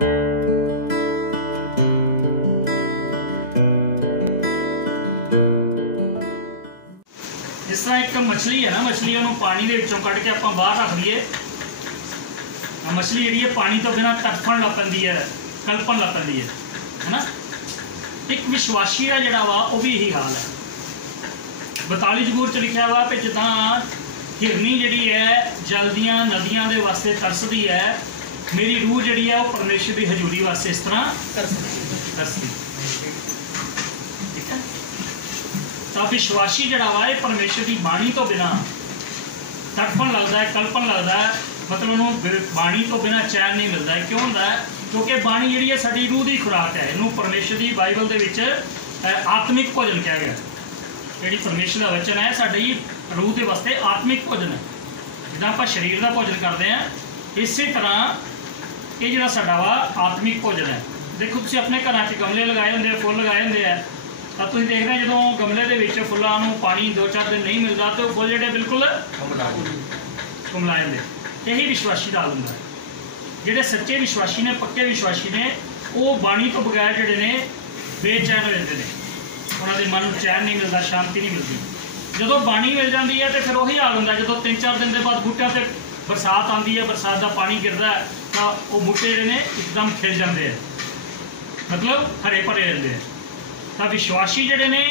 जिस तरह एक मछली है ना, मछली पानी के विचों कढ़ के आप बाहर रख दीए, मछली जी पानी तो बिना तड़फन लग पैंदी है, कल्पन लग पैंदी है ना। एक विश्वासी का जोड़ा वा वो भी यही हाल है। 42 जबूर च लिखा हुआ कि जिदा हिरनी जी है जलदियाँ नदियाँ के वास्ते तरसदी है, मेरी रूह जी है वो परमेश्वर की हजूरी वास्ते इस तरह तरसदी। ठीक है, तो विश्वासी जोड़ा वा परमेश्वर की बाणी तो बिना तड़फन लगता है, कल्पन लगता है, मतलब उन्होंने बाणी तो बिना चैन नहीं मिलता है। क्यों होता है? क्योंकि बाणी जी है साडी रूह की खुराक है। इनू परमेश्वर की बाइबल के आत्मिक भोजन कहा गया। जी परमेश्वर का वचन है साडी रूह के वास्ते आत्मिक भोजन है। जिदा आप शरीर का भोजन करते हैं, इस तरह ये जो साडा वा आत्मिक भोजन है। देखो तुसीं अपने घर च गमले लगाए होंगे, फुल लगाए होंगे है, तो तुसीं देखते हैं जो गमले के फुलों को पानी 2-4 दिन नहीं मिलता तो फुल जोड़े बिल्कुल कुमला जाते। यही विश्वासी का हाल होंगे। जोड़े सच्चे विश्वासी ने, पक्के विश्वासी ने, वो बाणी तो बगैर जोड़े ने बेचैन हो जाते हैं, उन्होंने मन में चैन नहीं मिलता, शांति नहीं मिलती। जो बाणी मिल जाती है तो फिर वही हाल होंगे। जो 3-4 दिन के बाद बूटियां से बरसात आती है, बरसात का पानी गिरता है तो वो बूटे जोड़े ने एकदम खिल जाते हैं, मतलब हरे भरे रहते हैं। तो विश्वासी जोड़े ने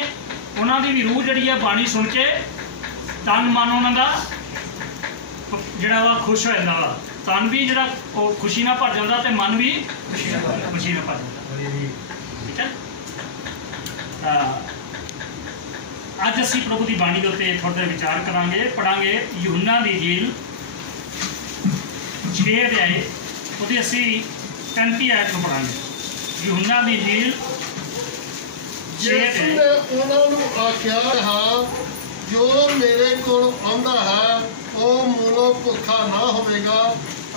उन्होंने भी रूह जी है बाणी सुन के तन मन उन्होंने जोड़ा वा खुश हो जाता वा, तन भी जोड़ा खुशी ना भर जाता तो मन भी खुशी ना भर जाता। ठीक है, अज असी प्रभु की बाणी के उत्ते थोड़ा देर विचार करांगे। पढ़ांगे यूहन्ना दी इंजील 6 अध्याय उसकी असी 35 आयत को पढ़ांगे। यूहन्ना दी इंजील 6 अध्याय। जो मेरे को आंदा है वो मूलों भुखा ना होगा,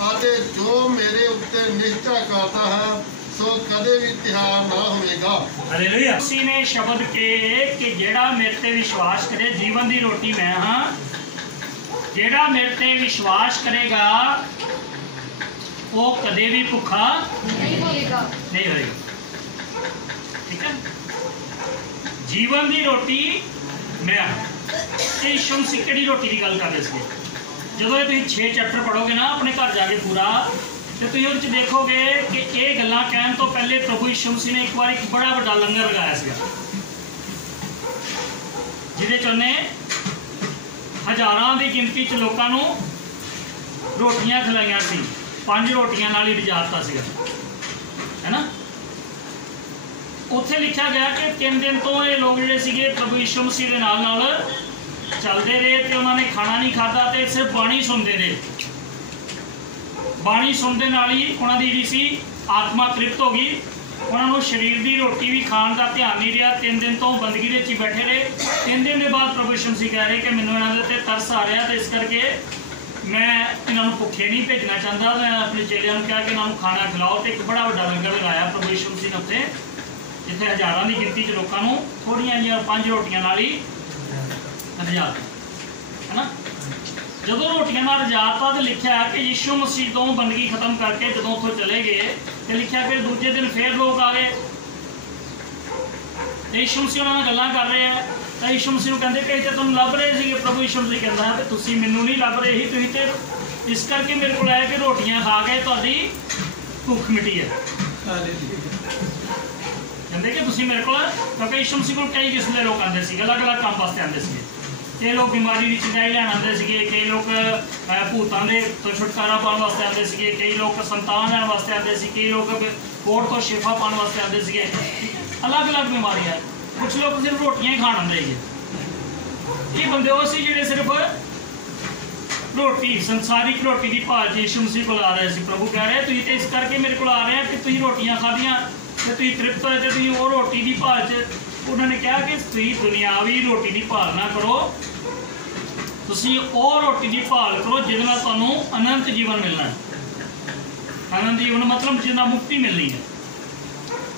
आते जो मेरे उत्ते निश्चय करता है सो कदे भी तिहार ना होगा। हालेलुया। उसी ने शब्द के कि जेड़ा मेरे ते विश्वास करे, जीवन की रोटी मैं हाँ, जेड़ा मेरे ते विश्वास करेगा वो कदे भी भुखा नहीं होगा। ठीक है, जीवन की रोटी मैं। यीशु मसीह किहड़ी रोटी की गल कर रहे थे? जो तुम 6 चैप्टर पढ़ोगे ना अपने घर जाके पूरा, तो तुम उस देखोगे कि ये गल्लां कहने तो पहले प्रभु यीशु मसीह ने एक बार एक बड़ा बड़ा लंगर लगाया सीगा, जिहदे च उन्हें हज़ारां की गिनती च लोकां नूं रोटियां खिलाइयां सी। 5 रोटियां नाल ही रिजाता सीगा, है ना। उत्थे लिखा गया कि 3 दिन तो ये लोग जिहड़े सीगे प्रभु यीशु मसीह दे नाल नाल चलते रहे तो उन्होंने खाना नहीं खाता, तो सिर्फ बाणी सुनते रहे। बाणी सुनने नाल ही उन्होंने जी सी आत्मा तृप्त हो गई, उन्होंने शरीर की रोटी भी खाने का ध्यान नहीं रहा। 3 दिन तो बंदगी के बैठे रहे। 3 दिन के बाद प्रभु यीशु मसीह कह रहे कि मैंने इन्होंने ते तरस आ रहा, तो इस करके मैं इन्होंने भुखे नहीं भेजना चाहता। मैं अपने चेलियां को कहा कि इन्होंने खाना खिलाओ, तो एक बड़ा बड़ा लंगर लगाया प्रभु यीशु मसीह ने उत्थे, जिथे हज़ारां की गिनती च लोगों को थोड़ियां जिहियां 5 रोटियां नाल ही रजाता, है ना। जो रोटियां नाल रजाता तो लिखा है कि यीशु मसीह तो बंदगी खत्म करके जो उतों चले गए, तो लिखा फिर दूजे दिन फिर लोग आ गए। यीशु मसीह उन्होंने गल्लां कर रहे हैं, तो यीशु मसीह कहते कि तुम लभ रहे थे। प्रभु यीशु मसीह कहता है कि तुम मैनू नहीं लभ रहे ही, तुम तो इस करके मेरे को आए कि रोटियां खा के तुहाडी भुख मिटी है। कहते कि तुम मेरे को, क्योंकि यीशु मसीह को कई किस्म के लोग आते थे, अलग अलग काम वास्ते आते थे। कई लोग बीमारी की चंगाई लैन आते थे, कई लोग भूतों के तो छुटकारा पाने वास्ते आते थे, कई लोग संतान लैन वास्ते आते थे, कई लोग कोर्ट तो शिफा पाने वास्ते आते थे। अलग अलग बीमारियां। कुछ लोग सिर्फ रोटियां ही खाण आते थे। ये बंदे वो सी जिहड़े सिर्फ रोटी, संसारिक रोटी की भाल यीशु मसीह को आ रहे थे। प्रभु कह रहे तुम तो इस करके मेरे को आ रहे हैं कि तुम रोटियां खादियां तो तुम तृप्त होए, तो तुम वो रोटी की भाल च। उन्होंने कहा कि तुम दुनियावी रोटी की भाल ना करो, तुम वो रोटी की भाल करो जिहदे नाल तुहानूं अनंत जीवन मिलना है। अनंत जीवन मतलब जिन्ना मुक्ति मिलनी है।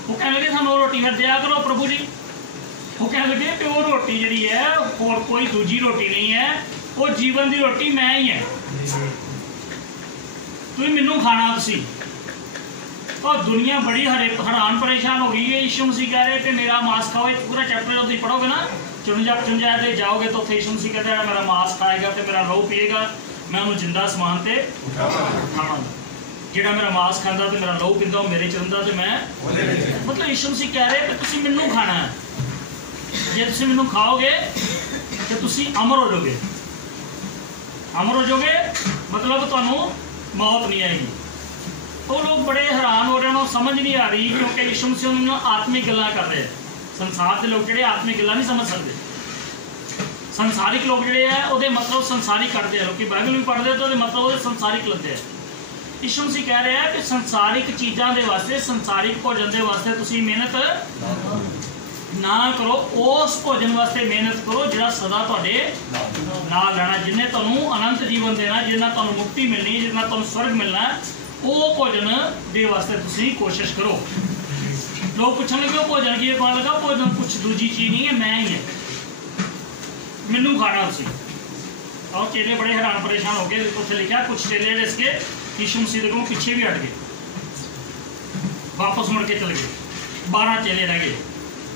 वो कह लगे सानूं रोटी फिर दिया करो प्रभु जी। वो कह लगे कि वो रोटी जी है और कोई दूजी रोटी नहीं है, वो जीवन की रोटी मैं ही है, तुम मैनू खाना। तुसीं और दुनिया बड़ी हैरान परेशान हो गई है। यीशु मसीह कह रहे कि मेरा मांस खाओ। एक पूरा चैप्टर तुम पढ़ोगे ना 54 जाओगे तो उत्थे यीशु मसीह कहता है मेरा मांस खाएगा तो मेरा लहू पीएगा मैं उन्हें जिंदा समान से खावांगा। जिहड़ा मेरा मांस खांदा तो मेरा लहू पींदा मेरे च रहिंदा ते मैं मतलब यीशु मसीह कह रहे कि तुसीं मैनूं खाना है। जे तुसीं मैनूं खाओगे तो तुसीं अमर हो जाओगे। अमर हो जाओगे मतलब तुहानूं मौत नहीं आएगी। वो लोग बड़े हैरान हो रहे हैं, समझ नहीं आ रही क्योंकि यीशु मसीह उन्होंने आत्मिक गल्लां कर रहे हैं। संसार के लोग जिहड़े आत्मिक गल्लां नहीं समझ सकते। संसारिक लोग जिहड़े है वो मतलब संसारिक करते हैं। लोग बाइबल भी पढ़ते तो मतलब वो संसारिक लगते हैं। यीशु मसीह कह रहे हैं कि संसारिक चीज़ों के वास्ते संसारिक भोजन के वास्ते तुसीं मेहनत ना करो, उस भोजन वास्ते मेहनत करो जिहड़ा सदा तुहाडे नाल रहना, जिन्हें तुहानूं अनंत जीवन देना, जिन्हें तुहानूं मुक्ति मिलनी, जिन्हें तुहानूं स्वर्ग मिलना, वो भोजन दे वास्ते तुसीं कोशिश करो। लोग पूछन लगे भोजन की कौन लगा? भोजन कुछ दूजी चीज़ नहीं है, मैं ही है, मैनू खाना तुसीं। और चेले बड़े हैरान परेशान हो गए। उत्थे लिखा कुछ चेले इसके यीशु मसीह को पीछे भी हट गए, वापस मुड़ के चले गए। 12 चेले रह गए,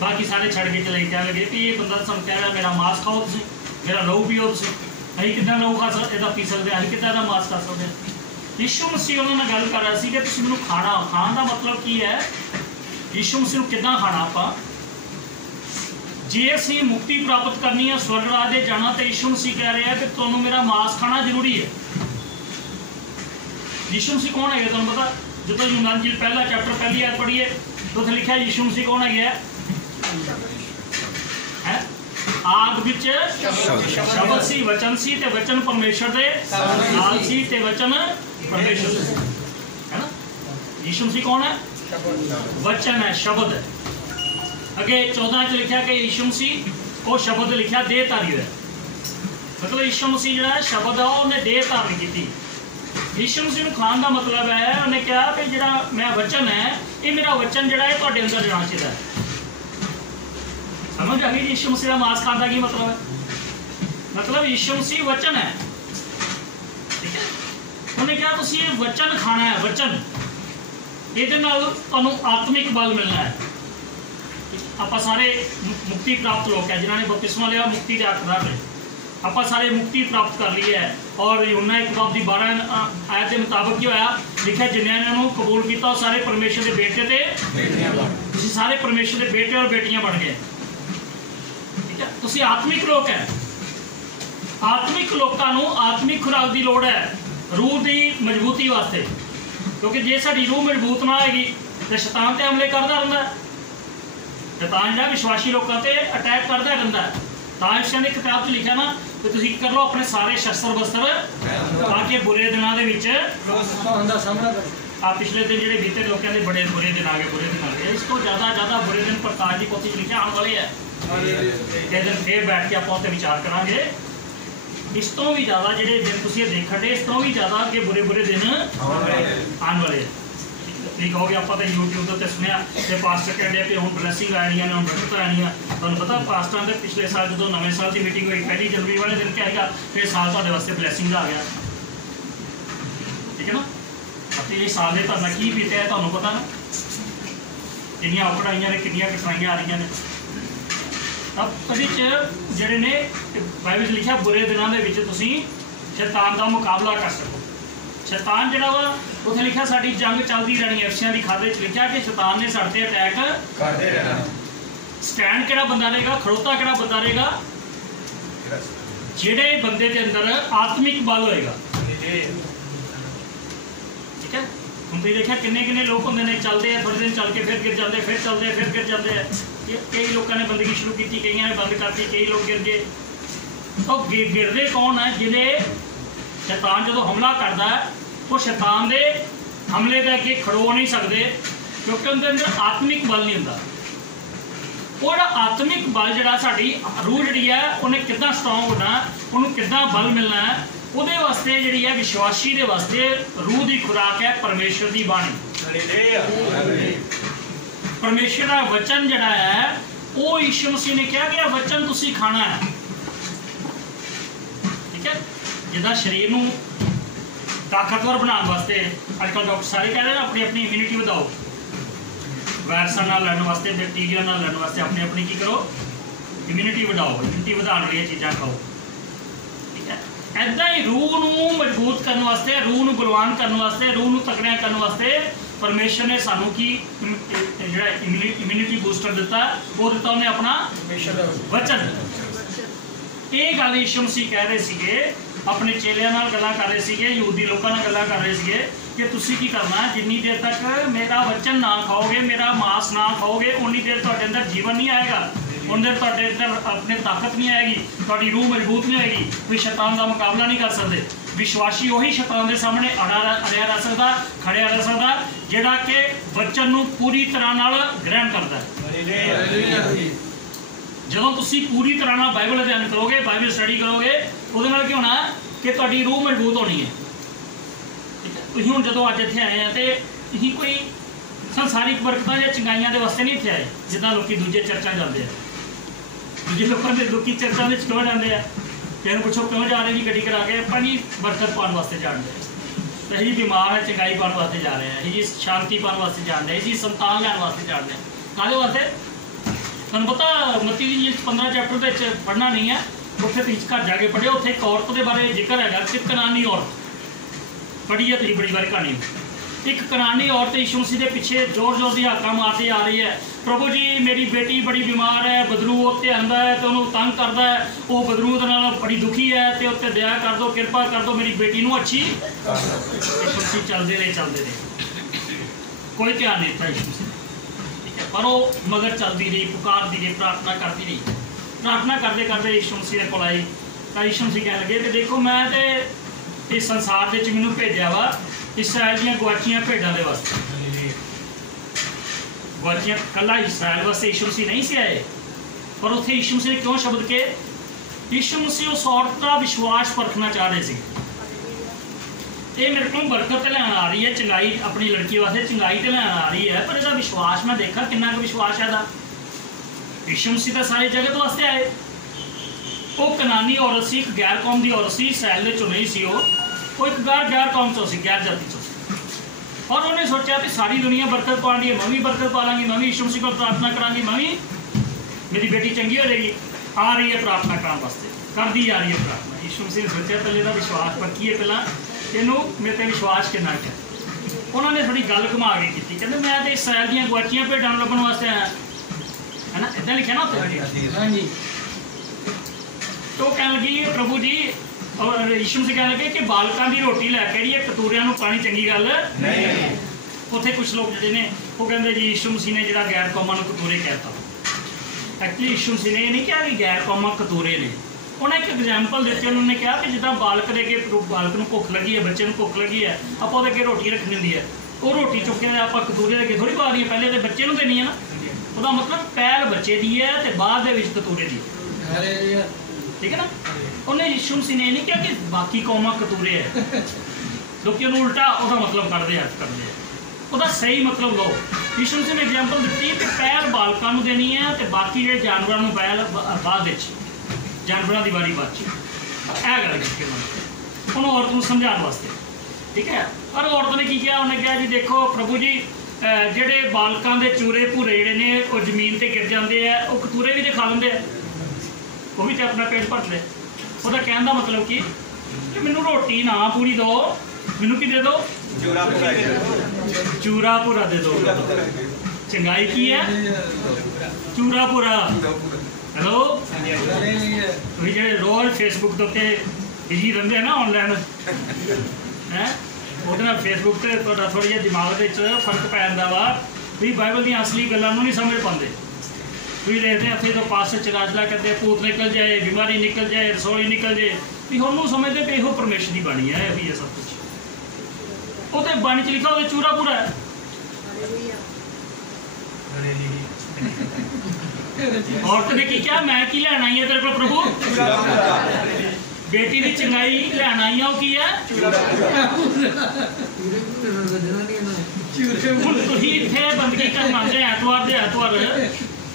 बाकी सारे छड़ के चले कहने लगे कि ये बंदा सानूं कह रहा मेरा मांस खाओ तुसीं, मेरा लहू पीओ तुसीं। असीं कितना लहू खा सकते इहदा पी सकते, असीं कितना इहदा मांस खा सकते। यीशु मसीह उन्होंने गल कर रहा सी कि तुसीं मैनूं खाना, खाण दा मतलब की है? यीशु मसीह नूं किद्दां खाना आपां? जे असीं मुक्ति प्राप्त करनी है, स्वर्ग राज दे जाना, तो यीशु मसीह कह रहे हैं कि तुहानूं मेरा मांस खाना जरूरी है। यीशु मसीह कौन है तुहानूं पता? जो यूनान जी पहला चैप्टर पहली आयत पढ़िए तो उत्थे लिखा यीशु मसीह कौन है? आग विच शब्द सी, वचन सी ते वचन परमेश्वर दे नाल सी ते वचन परमेश्वर दे, है ना? यीशु मसीह कौन है? वचन है, शब्द है। अगे 14 च लिखा कि यीशु मसीह वो शब्द लिखा देहधारी है, मतलब यीशु मसीह जो शब्द है उन्हें देह धारण की। यीशु मसीह खान का मतलब है उन्हें कहा कि जो मैं वचन है ये मेरा वचन जो है तुहाडे अंदर जाना चाहिए। समझ आ गई? यीशु मसीह का मांस खाने का की मतलब है? मतलब यीशु मसीह वचन है, ठीक है? उन्हें कहा तुसीं ये वचन खाना है, वचन ये तुहानूं आत्मिक बल मिलना है। आप सारे मुक्ति प्राप्त लोग हैं जिन्होंने बपतिस्मा लिया, मुक्ति के हकदार ने। आप सारे मुक्ति प्राप्त कर ली है। और यूहन्ना 1:12 आयत के मुताबिक क्या होया लिखा, जिन्हें इन्होंने कबूल किया सारे परमेश्वर के बेटे थे, तुसीं सारे परमेश्वर के बेटे और बेटियां बन गए, ठीक है? तुसीं आत्मिक लोग हैं। आत्मिक लोगों को आत्मिक खुराक की लोड़ है रूह की मजबूती वास्ते, क्योंकि जे साडी रूह मजबूत ना होगी तो शैतान ते हमले करता रहता है। शैतान जो विश्वासी लोगों से अटैक करता रहता है। तां ने किताब लिखा ना कि तुसीं कर लो अपने सारे शस्त्र बस्त्र ताकि बुरे दिनों के पिछले दिन जो बीते लोगों के बड़े बुरे दिन आ गए, बुरे दिन आ गए। इस तो ज़्यादा बुरे दिन प्रकाश की पोथी लिखे आने वाले है। एक दिन फिर बैठ के आप विचार करांगे। इस तो भी ज़्यादा जो दिन तुसीं देखण दे, इस तो भी ज़्यादा अगे बुरे बुरे दिन आने वाले है। ठीक हो गया, आप तो यूट्यूब पर सुनिया कि पास्टर कहते हैं कि हम ब्लैसिंग आनियां ने, हम बरकत आनियां। तुहानूं पता पास्टरां दे पिछले साल जो नवें साल की मीटिंग हुई 1 जनवरी वाले दिन क्या आएगा, फिर साल तुहाडे वास्ते ब्लैसिंग आ गया, ठीक है ना? तो ये साल में तुहाडा की बीते है तुहानूं पता ना, कितनियां औकड़ आईयां ने, कितनियां कठिनाइयां आ रही ने। अब इहदे जिहड़े ने बाइबल लिखा बुरे दिनों के विच तुसीं शैतान का मुकाबला कर सको। शैतान जिहड़ा वा उत्थे लिखा साडी जंग चलती रहनी है। अफसियां दी खाते च लिखा कि शैतान ने साडे ते अटैक करते रहना। स्टैंड किहड़ा बंदा रहेगा, खड़ोता किहड़ा बंदा रहेगा? जिहड़े बंदे के अंदर आत्मिक बल होएगा, ठीक है? हम तो देखा किन्ने लोग होंगे ने चलते हैं, थोड़े दिन चल के फिर गिर जाते, फिर चलते फिर गिर जाते हैं। कई लोगों ने बंदगी शुरू की, कई ने बंद करती, कई लोग गिर गए। तो गिरते कौन है? जिन्हें शैतान जो हमला करता है वो शैतान के हमले के अगे खड़ो नहीं सकते, क्योंकि उनके अंदर आत्मिक बल नहीं होता। वो आत्मिक बल जो साड़ी रूह जी है उन्हें कितना स्ट्रोंग होना, उन्होंने कितना बल मिलना है, वो वास्ते जी है विश्वासी के वास्ते रूह की खुराक है परमेश्वर की बाणी। परमेश्वर का वचन जड़ा है वो यीशु मसीह ने कहा कि वचन तुसीं खाना है, ठीक है? जिदा शरीर नूं ताकतवर बनाने वास्ते अजकल डॉक्टर सारे कह रहे हैं अपनी अपनी इम्यूनिटी बढ़ाओ, वायरसां नाल लड़न वास्ते, बैक्टीरिया नाल लड़न वास्ते अपनी अपनी की करो इम्यूनिटी बढ़ाओ, इम्यूनिटी बढ़ाने वाली चीज़ां खाओ। ठीक है, ऐदा ही रूह नूं मजबूत करने वास्ते, रूह नूं बलवान करने वास्ते, रूह नूं तकड़िया करने वास्ते परमेश्वर ने सानू की जिहड़ा इम्यूनिटी बूस्टर दिता, वो दिता उन्हें अपना वचन। ये गल यीशु मसीह कह रहे सीगे, अपने चेलियां नाल गल्लां कर रहे सीगे, यहूदी लोकां नाल गल्लां कर रहे सीगे कि तुसीं की करना, जिन्नी देर तक मेरा वचन ना खाओगे, मेरा मांस ना खाओगे, उन्नी देर तुहाडे अंदर जीवन नहीं आएगा, उन्नी देर तुहाडे अंदर अपने ताकत नहीं आएगी, तुहाडी रूह मजबूत नहीं होएगी, कोई शैतान का मुकाबला नहीं कर सकते। विश्वासी वही शैतान के सामने अड़िया रह सकता, खड़िया रह सकता, जिहड़ा कि वचन नूं पूरी तरह नाल ग्रहण करता है। ਜਦੋਂ ਤੁਸੀਂ पूरी तरह ਨਾਲ बाइबल अध्ययन करोगे, बाइबल स्टडी करोगे, ਉਹਦੇ ਨਾਲ ਕੀ ਹੋਣਾ ਕਿ ਤੁਹਾਡੀ रूह मजबूत होनी है। ठीक है, ਤੁਸੀਂ ਹੁਣ ਜਦੋਂ ਅੱਜ ਇੱਥੇ ਆਏ ਆ ਤੇ ਤੁਸੀਂ ਕੋਈ ਸੰਸਾਰਿਕ ਬਰਕਤਾਂ ਜਾਂ ਚੰਗਾਈਆਂ ਦੇ ਵਾਸਤੇ ਨਹੀਂ ਇੱਥੇ ਆਏ, ਜਿੱਦਾਂ ਲੋਕੀ ਦੂਜੇ ਚਰਚਾਂ ਜਾਂਦੇ ਆ। ਦੂਜੇ ਲੋਕਾਂ ਦੇ ਲੋਕੀ ਚਰਚਾਂ ਵਿੱਚ ਕਿਉਂ ਜਾਂਦੇ ਆ? ਤੈਨੂੰ ਪੁੱਛੋ ਕਿਉਂ ਜਾ ਰਹੇ ਜੀ ਗੱਡੀ ਕਰਾ ਕੇ? ਆਪਾਂ ਜੀ ਬਰਕਤ ਪਾਉਣ ਵਾਸਤੇ ਜਾਣਦੇ ਆ, ਤੇ ਅਸੀਂ ਬਿਮਾਰ ਹੈ ਚੰਗਾਈ ਪਾਉਣ ਵਾਸਤੇ ਜਾ ਰਹੇ ਆ, ਅਸੀਂ ਜੀ ਸ਼ਾਂਤੀ ਪਾਉਣ ਵਾਸਤੇ ਜਾਣਦੇ ਆ, ਅਸੀਂ ਸੰਤਾਨ ਲੈਣ ਵਾਸਤੇ ਜਾਣਦੇ ਆ। ਕਾਹਦੇ ਵਾਸਤੇ? ਤੁਹਾਨੂੰ ਪਤਾ ਮੱਤੀ ਦੀ 15 ਚੈਪਟਰ ਦੇ ਵਿੱਚ ਪੜ੍ਹਨਾ ਨਹੀਂ ਹੈ, ਉੱਥੇ ਤੁਸੀਂ ਘਰ ਜਾ ਕੇ ਪੜ੍ਹਿਓ, ਉੱਥੇ ਇੱਕ ਔਰਤ ਦੇ ਬਾਰੇ ਜ਼ਿਕਰ ਹੈਗਾ ਕਿ ਕਨਾਨੀ ਔਰਤ ਪੜ੍ਹੀ ਹੈ ਤੁਸੀਂ ਬੜੀ ਵਾਰੀ ਕਹਾਣੀ। ਇੱਕ ਕਨਾਨੀ ਔਰਤ ਯਿਸੂ ਮਸੀਹ ਦੇ ਪਿੱਛੇ ਜ਼ੋਰ ਜ਼ੋਰ ਦੀ ਹਾਕਾਂ ਮਾਰਦੀ ਆ ਰਹੀ ਹੈ, ਪ੍ਰਭੂ ਜੀ ਮੇਰੀ ਬੇਟੀ ਬੜੀ ਬਿਮਾਰ ਹੈ, ਬਦਰੂ ਉੱਤੇ ਆਉਂਦਾ ਹੈ ਤੇ ਉਹਨੂੰ ਤੰਗ ਕਰਦਾ ਹੈ, ਉਹ ਬਦਰੂ ਦੇ ਨਾਲ ਬੜੀ ਦੁਖੀ ਹੈ ਤੇ ਉੱਤੇ ਦਇਆ ਕਰ ਦਿਓ, ਕਿਰਪਾ ਕਰ ਦਿਓ, ਮੇਰੀ ਬੇਟੀ ਨੂੰ ਅੱਛੀ। ਯਿਸੂ ਮਸੀਹ ਚੱਲਦੇ ਰਹੇ, ਕੋਈ ਧਿਆਨ ਨਹੀਂ ਦਿੱਤਾ ਯਿਸੂ ਮਸੀਹ, पर वो मगर चलती रही, पुकारती रही, प्रार्थना करती रही। प्रार्थना करते करते यीशु मसीह के कोल आई, तो यीशु मसीह कह लगे कि देखो मैं तो इस संसार के मैनू भेजा वा इसराइल दी गुआचियां भेडां दे वास्ते। गुआचियां कला इसराइल वास्ते यीशु मसीह नहीं से आए, पर उत्थे यीशु मसीह ने क्यों शब्द के? यीशु मसीह उस औरत का विश्वास परखना चाह रहे थे। ये मेरे को बरकत लैन आ रही है, चंगाई अपनी लड़की वास्ते चंगाई तो लैन आ रही है, पर इसका विश्वास मैं देखा कितना का विश्वास है। यीशु मसीह तो सारी जगत वास्ते आए। वो कनानी औरत सी, एक गैर कौम की औरत सी, इसराइल चो नहीं सी, वो एक गैर कौम चो सी, गैर जाति चो सी, और उन्हें सोचा भी सारी दुनिया बरकत पा रही है, मैं भी बरकत पा लाँगी, मैं भी यीशु मसीह को प्रार्थना कराँगी, मैं भी मेरी बेटी चंगी हो जाएगी। आ रही है प्रार्थना करने वास्ते, करती जा रही है प्रार्थना। यीशु मसीह ने सोचा पहले का विश्वास परखीए, पहला ਇਹਨੂੰ ਮੇਰੇ 'ਤੇ ਵਿਸ਼ਵਾਸ ਕਿੰਨਾ ਹੈ। ਉਹਨਾਂ ਨੇ ਥੋੜੀ ਗੱਲ ਘੁਮਾ ਕੇ ਕੀਤੀ, ਕਹਿੰਦੇ ਮੈਂ ਤਾਂ ਇਸਰਾਇਲ ਦੀਆਂ ਗੁਆਚੀਆਂ ਭੇਡਾਂ ਨੂੰ ਲੱਭਣ ਵਾਸਤੇ ਆਇਆ, ਹੈ ਨਾ, ਇੱਦਾਂ ਲਿਖਿਆ ਨਾ ਉੱਥੇ। ਹਾਂਜੀ, तो कह लगी प्रभु जी, और यीशु मसीह कह लगे कि बालकों की रोटी लैके जी कतूरिया पानी चंगी गल नहीं। उत्थे कुछ लोग जोड़े ने वो कहते जी यीशु मसीह ने जो गैर कौमां कतूरे कहता, एक्चुअली यीशु मसीह ने ये नहीं कहा कि गैर कौमां कतूरे ने, उन्हें एक एग्जाम्पल दी। उन्होंने कहा कि जिदा बालक दे अगे बालक को भुख लगी है, बच्चे को भुख लगी है, आप वो अगे रोटी रखनी होंगी है, वो रोटी चुक के आप कतूरे अगे थोड़ी पा रही है, पहले तो बच्चे को देनी है ना, वह मतलब पहल बच्चे की है तो बाद कतूरे की, ठीक है ना। उन्हें यीशु मसीह ने नहीं कहा कि बाकी कौमां कतूरे है, लोग उल्टा वह मतलब करते अर्थ करते हैं, वह सही मतलब लो। यीशु मसीह ने एग्जाम्पल दी कि पहल बालकों को देनी है तो बाकी जो जानवरों को पहल बाद, जानवरों की बारी बाद यह गल की उन्होंने औरत को समझाने वास्ते, ठीक है। और औरत ने की किया, उन्हें कहा जी देखो प्रभु जी जेडे बालकों के चूरे भूरे जोड़े ने वो जमीन पर गिर जाते हैं, वो कतूरे भी तो खा लेंगे, वो भी तो अपना पेट भर ले। वह कहने का मतलब कि मैनू रोटी ना पूरी दो, मैनू की दे दो, चूरा पूरा दे दो। चंगाई की है, चूरा पूरा। हेलो, जो रोज फेसबुक के उत्ते बिजी रहते हैं ना ऑनलाइन है, वो फेसबुक से थोड़ा जिहा दिमाग के फर्क पै जाता वा भी बाइबल दी असली गल्लां नहीं समझ पाते। भी देखते हैं तो पास चराचला करते, भूत निकल जाए, बीमारी निकल जाए, रसोई निकल जाए, भी हम समझते भी यो परमेश्वर की बाणी है, भी है सब कुछ। वो तो बाणी च लिखा, वो चूरा पूरा है। औरत ने की क्या, मैं की लैन आई है तेरे को प्रभु, बेटी की चंगाई लैन आई है, वो की है इतने बंदगी कर आते ऐतवार के ऐतवार,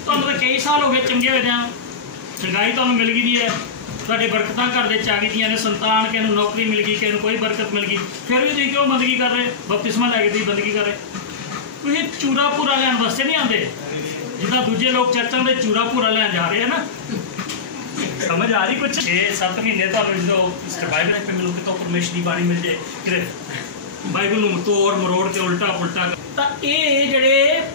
तो कई साल हो गए चंगे हुए, चंगाई तो मिल गई है, ਤੁਹਾਡੇ ਬਰਕਤਾਂ ਘਰ ਦੇ ਚ ਆ ਗਈਆਂ ਨੇ, ਸੰਤਾਨ, ਕਿਸੇ ਨੂੰ ਨੌਕਰੀ ਮਿਲ ਗਈ, ਕਿਸੇ ਨੂੰ ਕੋਈ ਬਰਕਤ ਮਿਲ ਗਈ, ਫਿਰ ਵੀ ਤੁਸੀਂ ਕਿਉਂ ਬੰਦਗੀ ਕਰ ਰਹੇ? ਬਪਤਿਸਮਾ ਲੈ ਕੇ ਤੁਸੀਂ ਬੰਦਗੀ ਕਰ ਰਹੇ। ਤੁਸੀਂ ਚੂਰਾ ਪੂਰਾ ਲੈਣ ਵਾਸਤੇ ਨਹੀਂ ਆਉਂਦੇ, ਜਿੱਦਾਂ ਦੂਜੇ ਲੋਕ ਚਰਚਾਂ ਦੇ ਚੂਰਾ ਪੂਰਾ ਲੈਣ ਜਾ ਰਹੇ ਆ ਨਾ। ਸਮਝ ਆ ਰਹੀ ਕੁਛ? 6-7 ਮਹੀਨੇ ਤੁਹਾਨੂੰ ਜਦੋਂ ਬਾਈਬਲ ਤੇ ਮੈਨੂੰ ਕਿਤੋਂ ਪਰਮੇਸ਼ਰ ਦੀ ਬਾਣੀ ਮਿਲ ਜੇ, ਕਿਤੇ ਬਾਈਬਲ ਨੂੰ ਤੋੜ ਮਰੋੜ ਕੇ ਉਲਟਾ ਪੁਲਟਾ, ਤਾਂ ਇਹ ਜਿਹੜੇ,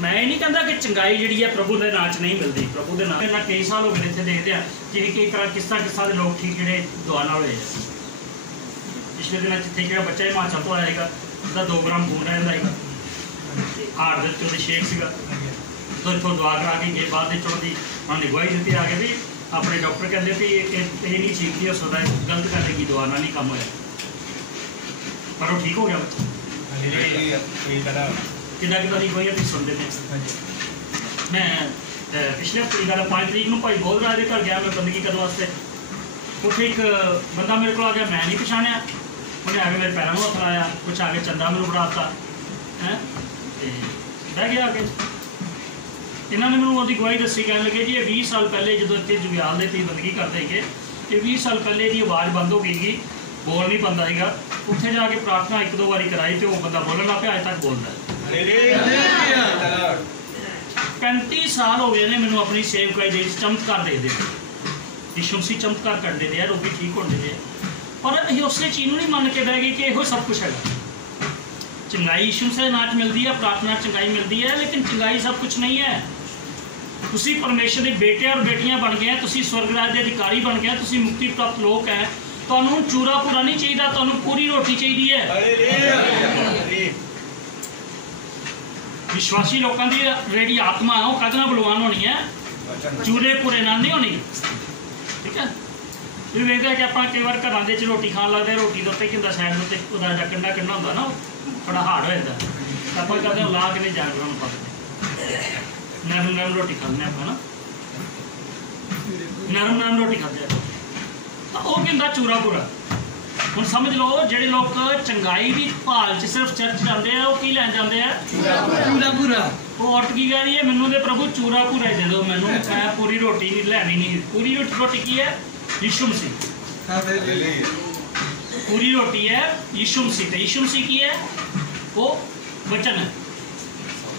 ਮੈਂ ਇਹ ਨਹੀਂ ਕਹਿੰਦਾ ਕਿ ਚੰਗਾਈ ਜਿਹੜੀ ਹੈ ਪ੍ਰਭੂ ਦੇ ਨਾਂ 'ਚ ਨਹੀਂ ਮਿਲਦੀ। ਪ੍ਰਭੂ ਦੇ ਨਾਂ ਪਹਿਲਾਂ ਕਈ ਸਾਲ ਹੋ ਗਏ ਇੱਥੇ ਦੇਖਦੇ ਆ, ਜਿਵੇਂ ਕਈ ਤਰ੍ਹਾਂ ਕਿੱਸਾ ਦੇ ਲੋਕ ਠੀਕ ਜਿਹੜੇ ਦੁਆ ਨਾਲ ਹੋਏ। ਪਿਛਲੇ ਦਿਨਾਂ 'ਚ ਇੱਥੇ ਜਿਹੜਾ ਬੱਚਾ ਹਿਮਾਚਲ ਤੋਂ ਆਇਆ ਹੈਗਾ, ਉਹਦਾ 2 ਗ੍ਰਾਮ ਖੂਨ ਰਹਿੰਦਾ ਹੈਗਾ, ਹਾਰਟ ਦੇ ਉੱਤੇ ਉਹਦੇ ਸ਼ੇਕ ਸੀਗਾ, ਤਾਂ ਇੱਥੋਂ ਦੁਆ ਕਰਾ ਕੇ ਗਏ। ਬਾਅਦ ਵਿੱਚ ਉਹਦੀ ਉਹਨਾਂ ਨੇ ਗਵਾਹੀ ਦਿੱਤੀ ਆ ਕੇ ਵੀ ਆਪਣੇ ਡਾਕਟਰ ਕਹਿੰਦੇ ਵੀ ਇਹ ਨਹੀਂ ਠੀਕ ਸੀ, ਹੋ ਸਕਦਾ ਗਲਤ ਕਰ ਲੇਗੀ, ਦੁਆ ਨਾਲ ਨਹੀਂ ਕੰਮ ਹੋਇਆ, ਪਰ ਉਹ ਠੀਕ ਹੋ ਗਿਆ ਬੱਚਾ। ਕਿੱਦਾਂ ਦੀ ਗਵਾਹੀ ਤੁਸੀਂ ਸੁਣਦੇ ਨੇ। ਮੈਂ ਪਿਛਲੇ ਹਫ਼ਤੇ ਦੀ ਗੱਲ 5 ਤਰੀਕ ਨੂੰ ਭਾਈ ਬੋਧ ਰਾਜ ਦੇ ਘਰ ਗਿਆ, ਮੈਂ ਬੰਦਗੀ ਕਰਨ ਵਾਸਤੇ। ਉੱਥੇ ਇੱਕ ਬੰਦਾ ਮੇਰੇ ਕੋਲ ਆ ਗਿਆ, ਮੈਂ ਨਹੀਂ ਪਛਾਣਿਆ, ਉਹਨੇ ਆ ਕੇ ਮੇਰੇ ਪੈਰਾਂ ਨੂੰ ਹੱਥ ਲਾਇਆ, ਕੁਛ ਆ ਕੇ ਚੰਦਾ ਮੈਨੂੰ ਫੜਾ ਦਿੱਤਾ ਹੈ ਤੇ ਬਹਿ ਗਿਆ ਆ ਕੇ। ਇਹਨਾਂ ਨੇ ਮੈਨੂੰ ਉਹਦੀ ਗਵਾਹੀ ਦੱਸੀ, ਕਹਿਣ ਲੱਗੇ ਜੀ ਇਹ 20 ਸਾਲ ਪਹਿਲੇ ਜਦੋਂ ਇੱਥੇ ਜੁਗਿਆਲ ਦੇ ਤੁਸੀਂ ਬੰਦਗੀ ਕਰਦੇ ਸੀਗੇ, ਇਹ 20 ਸਾਲ ਪਹਿਲੇ ਇਹਦੀ ਆਵਾਜ਼ ਬੰਦ ਹੋ ਗਈ ਸੀ, ਬੋਲ ਨਹੀਂ ਪਾਉਂਦਾ ਸੀਗਾ। ਉੱਥੇ ਜਾ ਕੇ ਪ੍ਰਾਰਥਨਾ 1-2 ਵਾਰੀ ਕਰਾਈ ਤੇ ਉਹ ਬੰਦਾ ਬੋਲਣ ਲੱਗ ਪਿਆ, ਅਜੇ ਤੱਕ ਬੋਲਦਾ। 35 ਸਾਲ ਹੋ ਗਏ ਨੇ ਮੈਨੂੰ ਆਪਣੀ ਸੇਵਕਾਈ ਦੇ ਵਿੱਚ ਚਮਤਕਾਰ ਦੇਖਦੇ, ਯਿਸੂ ਮਸੀਹ ਚਮਤਕਾਰ ਕਰਦੇ ਨੇ, ਰੋਗੀ ਠੀਕ ਹੁੰਦੇ ਨੇ, ਪਰ ਅਸੀਂ ਉਸੇ ਚੀਜ਼ ਨੂੰ ਨਹੀਂ ਮੰਨ ਕੇ ਬਹਿ ਗਏ ਕਿ ਇਹੋ ਸਭ ਕੁਛ ਹੈਗਾ। ਚੰਗਾਈ ਯਿਸੂ ਮਸੀਹ ਦੇ ਨਾਂ 'ਚ ਮਿਲਦੀ ਹੈ, ਪ੍ਰਾਰਥਨਾ ਚੰਗਾਈ ਮਿਲਦੀ ਹੈ, ਲੇਕਿਨ ਚੰਗਾਈ ਸਭ ਕੁਛ ਨਹੀਂ ਹੈ। ਤੁਸੀਂ ਪਰਮੇਸ਼ਰ ਦੇ ਬੇਟੇ ਔਰ ਬੇਟੀਆਂ ਬਣ ਗਏ, ਤੁਸੀਂ ਸਵਰਗ ਰਾਜ ਦੇ ਅਧਿਕਾਰੀ ਬਣ ਗਏ, ਤੁਸੀਂ ਮੁਕਤੀ ਪ੍ਰਾਪਤ ਲੋਕ ਹੈ। ਤੁਹਾਨੂੰ ਚੂਰਾ ਪੂਰਾ ਨਹੀਂ ਚਾਹੀਦਾ, ਤੁਹਾਨੂੰ ਪੂਰੀ ਰੋਟੀ ਚਾਹੀਦੀ ਹੈ। ਵਿਸ਼ਵਾਸੀ ਲੋਕਾਂ ਦੀ ਜਿਹੜੀ ਆਤਮਾ ਹੈ ਉਹ ਕਦ ਨਾਲ ਬਲਵਾਨ ਹੋਣੀ ਹੈ, ਚੂਰੇ ਪੂਰੇ ਨਾਲ ਨਹੀਂ ਹੋਣੀ। ਠੀਕ ਹੈ, ਤੁਸੀਂ ਵੇਖਦੇ ਕਿ ਆਪਾਂ ਕਈ ਵਾਰ ਘਰਾਂ ਦੇ 'ਚ ਰੋਟੀ ਖਾਣ ਲੱਗਦੇ, ਰੋਟੀ ਦੇ ਉੱਤੇ ਕੀ ਹੁੰਦਾ, ਸਾਈਡ ਦੇ ਉੱਤੇ ਉਹਦਾ ਜਾਂ ਕੰਡਾ ਹੁੰਦਾ ਨਾ, ਬੜਾ ਹਾਰਡ ਹੋ ਜਾਂਦਾ, ਆਪਾਂ ਕਦੇ ਲਾ ਕੇ ਨਹੀਂ ਜਾਨਵਰਾਂ ਨੂੰ ਪਕੜਦੇ, ਨਰਮ ਰੋਟੀ ਖਾਂਦੇ ਆਪਾਂ ਨਾ, ਨਰਮ ਰੋਟੀ ਖਾਂਦੇ ਆਪਾਂ, ਤਾਂ ਉਹ ਕਹਿੰਦਾ ਚੂਰਾ ਪੂਰਾ। ਹੁਣ ਸਮਝ ਲਓ, ਜਿਹੜੇ ਲੋਕ ਚੰਗਾਈ ਦੀ ਭਾਲ 'ਚ ਸਿਰਫ ਚਰਚ ਜਾਂਦੇ ਆ, ਉਹ ਕੀ ਲੈਣ ਜਾਂਦੇ ਆ? ਚੂਰਾ ਪੂਰਾ। ਉਹ ਔਰਤ ਕੀ ਕਹਿ ਰਹੀ ਹੈ? ਮੈਨੂੰ ਤੇ ਪ੍ਰਭੂ ਚੂਰਾ ਪੂਰਾ ਦੇ ਦਿਓ, ਮੈਨੂੰ ਮੈਂ ਪੂਰੀ ਰੋਟੀ ਨਹੀਂ ਲੈਣੀ। ਨਹੀਂ, ਪੂਰੀ ਰੋਟੀ ਕੀ ਹੈ? ਯਿਸੂ ਮਸੀਹ। ਪੂਰੀ ਰੋਟੀ ਹੈ ਯਿਸੂ ਮਸੀਹ। ਤੇ ਯਿਸੂ ਮਸੀਹ ਕੀ ਹੈ? ਉਹ ਵਚਨ ਹੈ,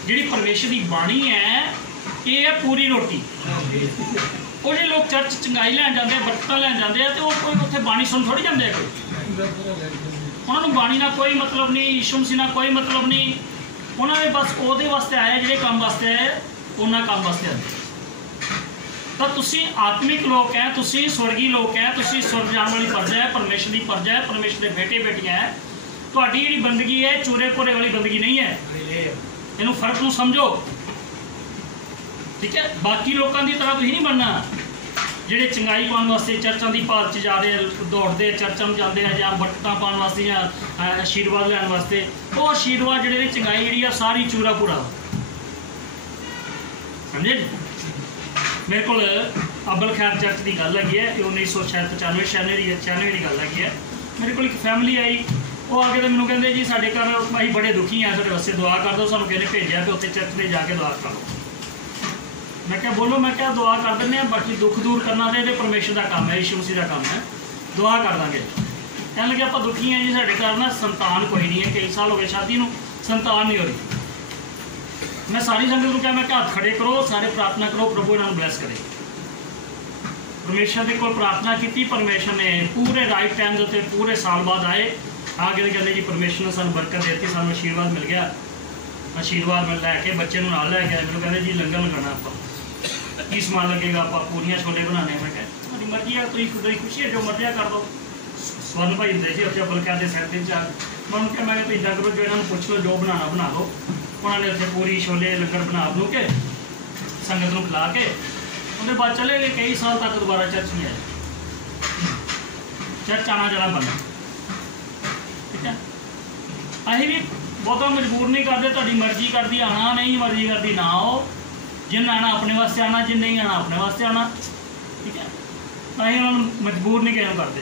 ਜਿਹੜੀ ਪਰਮੇਸ਼ਰ ਦੀ ਬਾਣੀ ਹੈ, ਇਹ ਹੈ ਪੂਰੀ ਰੋਟੀ। ਉਹ ਜਿਹੜੇ ਲੋਕ ਚਰਚ ਚੰਗਾਈ ਲੈਣ ਜਾਂਦੇ ਆ, ਬਰਕਤਾਂ ਲੈਣ ਜਾਂਦੇ ਆ, ਤੇ ਉਹ ਕੋਈ ਉੱਥੇ ਬਾਣੀ ਸੁਣ ਥੋੜ੍ਹੀ ਜਾਂਦੇ ਆ, ਕੋਈ ਉਹਨਾਂ ਨੂੰ ਬਾਣੀ ਨਾਲ ਕੋਈ ਮਤਲਬ ਨਹੀਂ, ਯਿਸੂ ਮਸੀਹ ਨਾਲ ਕੋਈ ਮਤਲਬ ਨਹੀਂ। ਉਹਨਾਂ ਨੇ ਬਸ ਉਹਦੇ ਵਾਸਤੇ ਆਏ, ਜਿਹੜੇ ਕੰਮ ਵਾਸਤੇ ਆਏ ਉਹਨਾਂ ਕੰਮ ਵਾਸਤੇ ਆਏ। ਤਾਂ ਤੁਸੀਂ ਆਤਮਿਕ ਲੋਕ ਹੈ, ਤੁਸੀਂ ਸਵਰਗੀ ਲੋਕ ਹੈ, ਤੁਸੀਂ ਸਵਰਗ ਜਾਣ ਵਾਲੀ ਪ੍ਰਜਾ ਹੈ, ਪਰਮੇਸ਼ਰ ਦੀ ਪ੍ਰਜਾ ਹੈ, ਪਰਮੇਸ਼ਰ ਦੇ ਬੇਟੇ ਬੇਟੀਆਂ ਹੈ। ਤੁਹਾਡੀ ਜਿਹੜੀ ਬੰਦਗੀ ਹੈ ਚੂਰੇ ਪੂਰੇ ਵਾਲੀ ਬੰਦਗੀ ਨਹੀਂ ਹੈ, ਇਹਨੂੰ ਫਰਕ ਨੂੰ ਸਮਝੋ। ਠੀਕ ਹੈ, ਬਾਕੀ ਲੋਕਾਂ ਦੀ ਤਰ੍ਹਾਂ ਤੁਸੀਂ ਨਹੀਂ ਬਣਨਾ, ਜਿਹੜੇ ਚੰਗਾਈ ਪਾਉਣ ਵਾਸਤੇ ਚਰਚਾਂ ਦੀ ਭਾਲ 'ਚ ਜਾ ਰਹੇ, ਦੌੜਦੇ ਚਰਚਾਂ ਨੂੰ ਜਾਂਦੇ ਆ, ਜਾਂ ਬਰਕਤਾਂ ਪਾਉਣ ਵਾਸਤੇ ਜਾਂ ਆਸ਼ੀਰਵਾਦ ਲੈਣ ਵਾਸਤੇ। ਉਹ ਆਸ਼ੀਰਵਾਦ ਜਿਹੜੇ ਨੇ, ਚੰਗਾਈ ਜਿਹੜੀ ਆ ਸਾਰੀ ਚੂਰਾ ਪੂਰਾ। ਸਮਝੇ ਜੀ? ਮੇਰੇ ਕੋਲ ਅਬਲ ਖੈਰ ਚਰਚ ਦੀ ਗੱਲ ਹੈਗੀ ਹੈ, 1995-96 ਦੀ ਗੱਲ ਹੈਗੀ ਹੈ। ਮੇਰੇ ਕੋਲ ਇੱਕ ਫੈਮਿਲੀ ਆਈ, ਉਹ ਆ ਕੇ ਤੇ ਮੈਨੂੰ ਕਹਿੰਦੇ ਜੀ ਸਾਡੇ ਘਰ ਅਸੀਂ ਬੜੇ ਦੁਖੀ ਆ, ਸਾਡੇ ਵਾਸਤੇ ਦੁਆ ਕਰ ਦਿਓ, ਸਾਨੂੰ ਕਿਸੇ ਨੇ ਭੇਜਿਆ ਤੇ ਉੱਥੇ ਚਰਚ ਦੇ ਜਾ ਕੇ ਦੁਆ ਕਰੋ। ਮੈਂ ਕਿਹਾ ਬੋਲੋ, ਮੈਂ ਕਿਹਾ ਦੁਆ ਕਰ ਦਿੰਦੇ ਹਾਂ, ਬਾਕੀ ਦੁੱਖ ਦੂਰ ਕਰਨਾ ਤਾਂ ਇਹਦੇ ਪਰਮੇਸ਼ਰ ਦਾ ਕੰਮ ਹੈ, ਯਿਸੂ ਮਸੀਹ ਦਾ ਕੰਮ ਹੈ, ਦੁਆ ਕਰ ਦਾਂਗੇ। ਕਹਿਣ ਲੱਗੇ ਆਪਾਂ ਦੁਖੀ ਹਾਂ ਜੀ, ਸਾਡੇ ਘਰ ਨਾ ਸੰਤਾਨ ਕੋਈ ਨਹੀਂ ਹੈ, ਕਈ ਸਾਲ ਹੋ ਗਏ ਸ਼ਾਦੀ ਨੂੰ, ਸੰਤਾਨ ਨਹੀਂ ਹੋ ਰਹੀ। ਮੈਂ ਸਾਰੀ ਸੰਗਤ ਨੂੰ ਕਿਹਾ, ਮੈਂ ਕਿਹਾ ਹੱਥ ਖੜੇ ਕਰੋ, ਸਾਰੇ ਪ੍ਰਾਰਥਨਾ ਕਰੋ, ਪ੍ਰਭੂ ਇਹਨਾਂ ਨੂੰ ਬਲੈਸ ਕਰੇ। ਪਰਮੇਸ਼ਰ ਦੇ ਕੋਲ ਪ੍ਰਾਰਥਨਾ ਕੀਤੀ, ਪਰਮੇਸ਼ਰ ਨੇ ਪੂਰੇ ਰਾਈਟ ਟਾਈਮ ਦੇ ਉੱਤੇ ਪੂਰੇ ਸਾਲ ਬਾਅਦ ਆਏ, ਆ ਕੇ ਕਹਿੰਦੇ ਜੀ ਪਰਮੇਸ਼ਰ ਨੇ ਸਾਨੂੰ ਬਰਕਤ ਦਿੱਤੀ, ਸਾਨੂੰ ਆਸ਼ੀਰਵਾਦ ਮਿਲ ਗਿਆ। ਆਸ਼ੀਰਵਾਦ ਮਿਲ ਲੈ ਕੇ ਬੱਚੇ ਨੂੰ ਨਾਲ ਲੈ ਕੇ ਆਏ, ਮੈਨੂੰ ਕਹਿੰਦੇ ਜੀ ਲੰਗਰ ਲਗਾਉਣਾ, ਆਪਾਂ ਕੀ ਸਮਾਨ ਲੱਗੇਗਾ? ਆਪਾਂ ਪੂਰੀਆਂ ਛੋਲੇ ਬਣਾਉਣੇ। ਮੈਂ ਕਿਹਾ ਤੁਹਾਡੀ ਮਰਜ਼ੀ ਆ, ਤੁਸੀਂ ਖੁਸ਼ੀ ਹੈ, ਜੋ ਮਰਜ਼ੀ ਕਰ ਦਿਓ। ਸਵਰਨ ਭਾਈ ਹੁੰਦੇ ਸੀ ਉੱਥੇ ਬਲਕਿਆਂ ਦੇ ਸਿਰ 'ਤੇ ਜਾ, ਮੈਂ ਉਹਨੂੰ ਕਿਹਾ, ਮੈਂ ਕਿਹਾ ਤੁਸੀਂ ਇੱਦਾਂ ਕਰੋ, ਜੋ ਇਹਨਾਂ ਨੂੰ ਪੁੱਛ ਲਓ, ਜੋ ਬਣਾਉਣਾ ਬਣਾ ਲਓ। ਉਹਨਾਂ ਨੇ ਉੱਥੇ ਪੂਰੀ ਛੋਲੇ ਲੰਗਰ ਬਣਾ ਬੂ ਕੇ ਸੰਗਤ ਨੂੰ ਖਿਲਾ ਕੇ ਉਹਦੇ ਬਾਅਦ ਚਲੇ ਗਏ। ਕਈ ਸਾਲ ਤੱਕ ਦੁਬਾਰਾ ਚਰਚ ਨਹੀਂ ਆਇਆ, ਚਰਚ ਆਉਣਾ ਜਾਣਾ ਬੰਦ। ਠੀਕ ਹੈ, ਅਸੀਂ ਵੀ ਬਹੁਤਾ ਮਜਬੂਰ ਨਹੀਂ ਕਰਦੇ, ਤੁਹਾਡੀ ਮਰਜ਼ੀ ਕਰਦੀ ਆਉਣਾ, ਨਹੀਂ ਮਰਜ਼ੀ ਕਰਦੀ ਨਾ ਆਓ। ਜਿੰਨ ਆਉਣਾ ਆਪਣੇ ਵਾਸਤੇ ਆਉਣਾ, ਜਿੰਨ ਨਹੀਂ ਆਉਣਾ ਆਪਣੇ ਵਾਸਤੇ ਆਉਣਾ। ਠੀਕ ਹੈ, ਅਸੀਂ ਉਹਨਾਂ ਨੂੰ ਮਜਬੂਰ ਨਹੀਂ ਕਿਸੇ ਨੂੰ ਕਰਦੇ।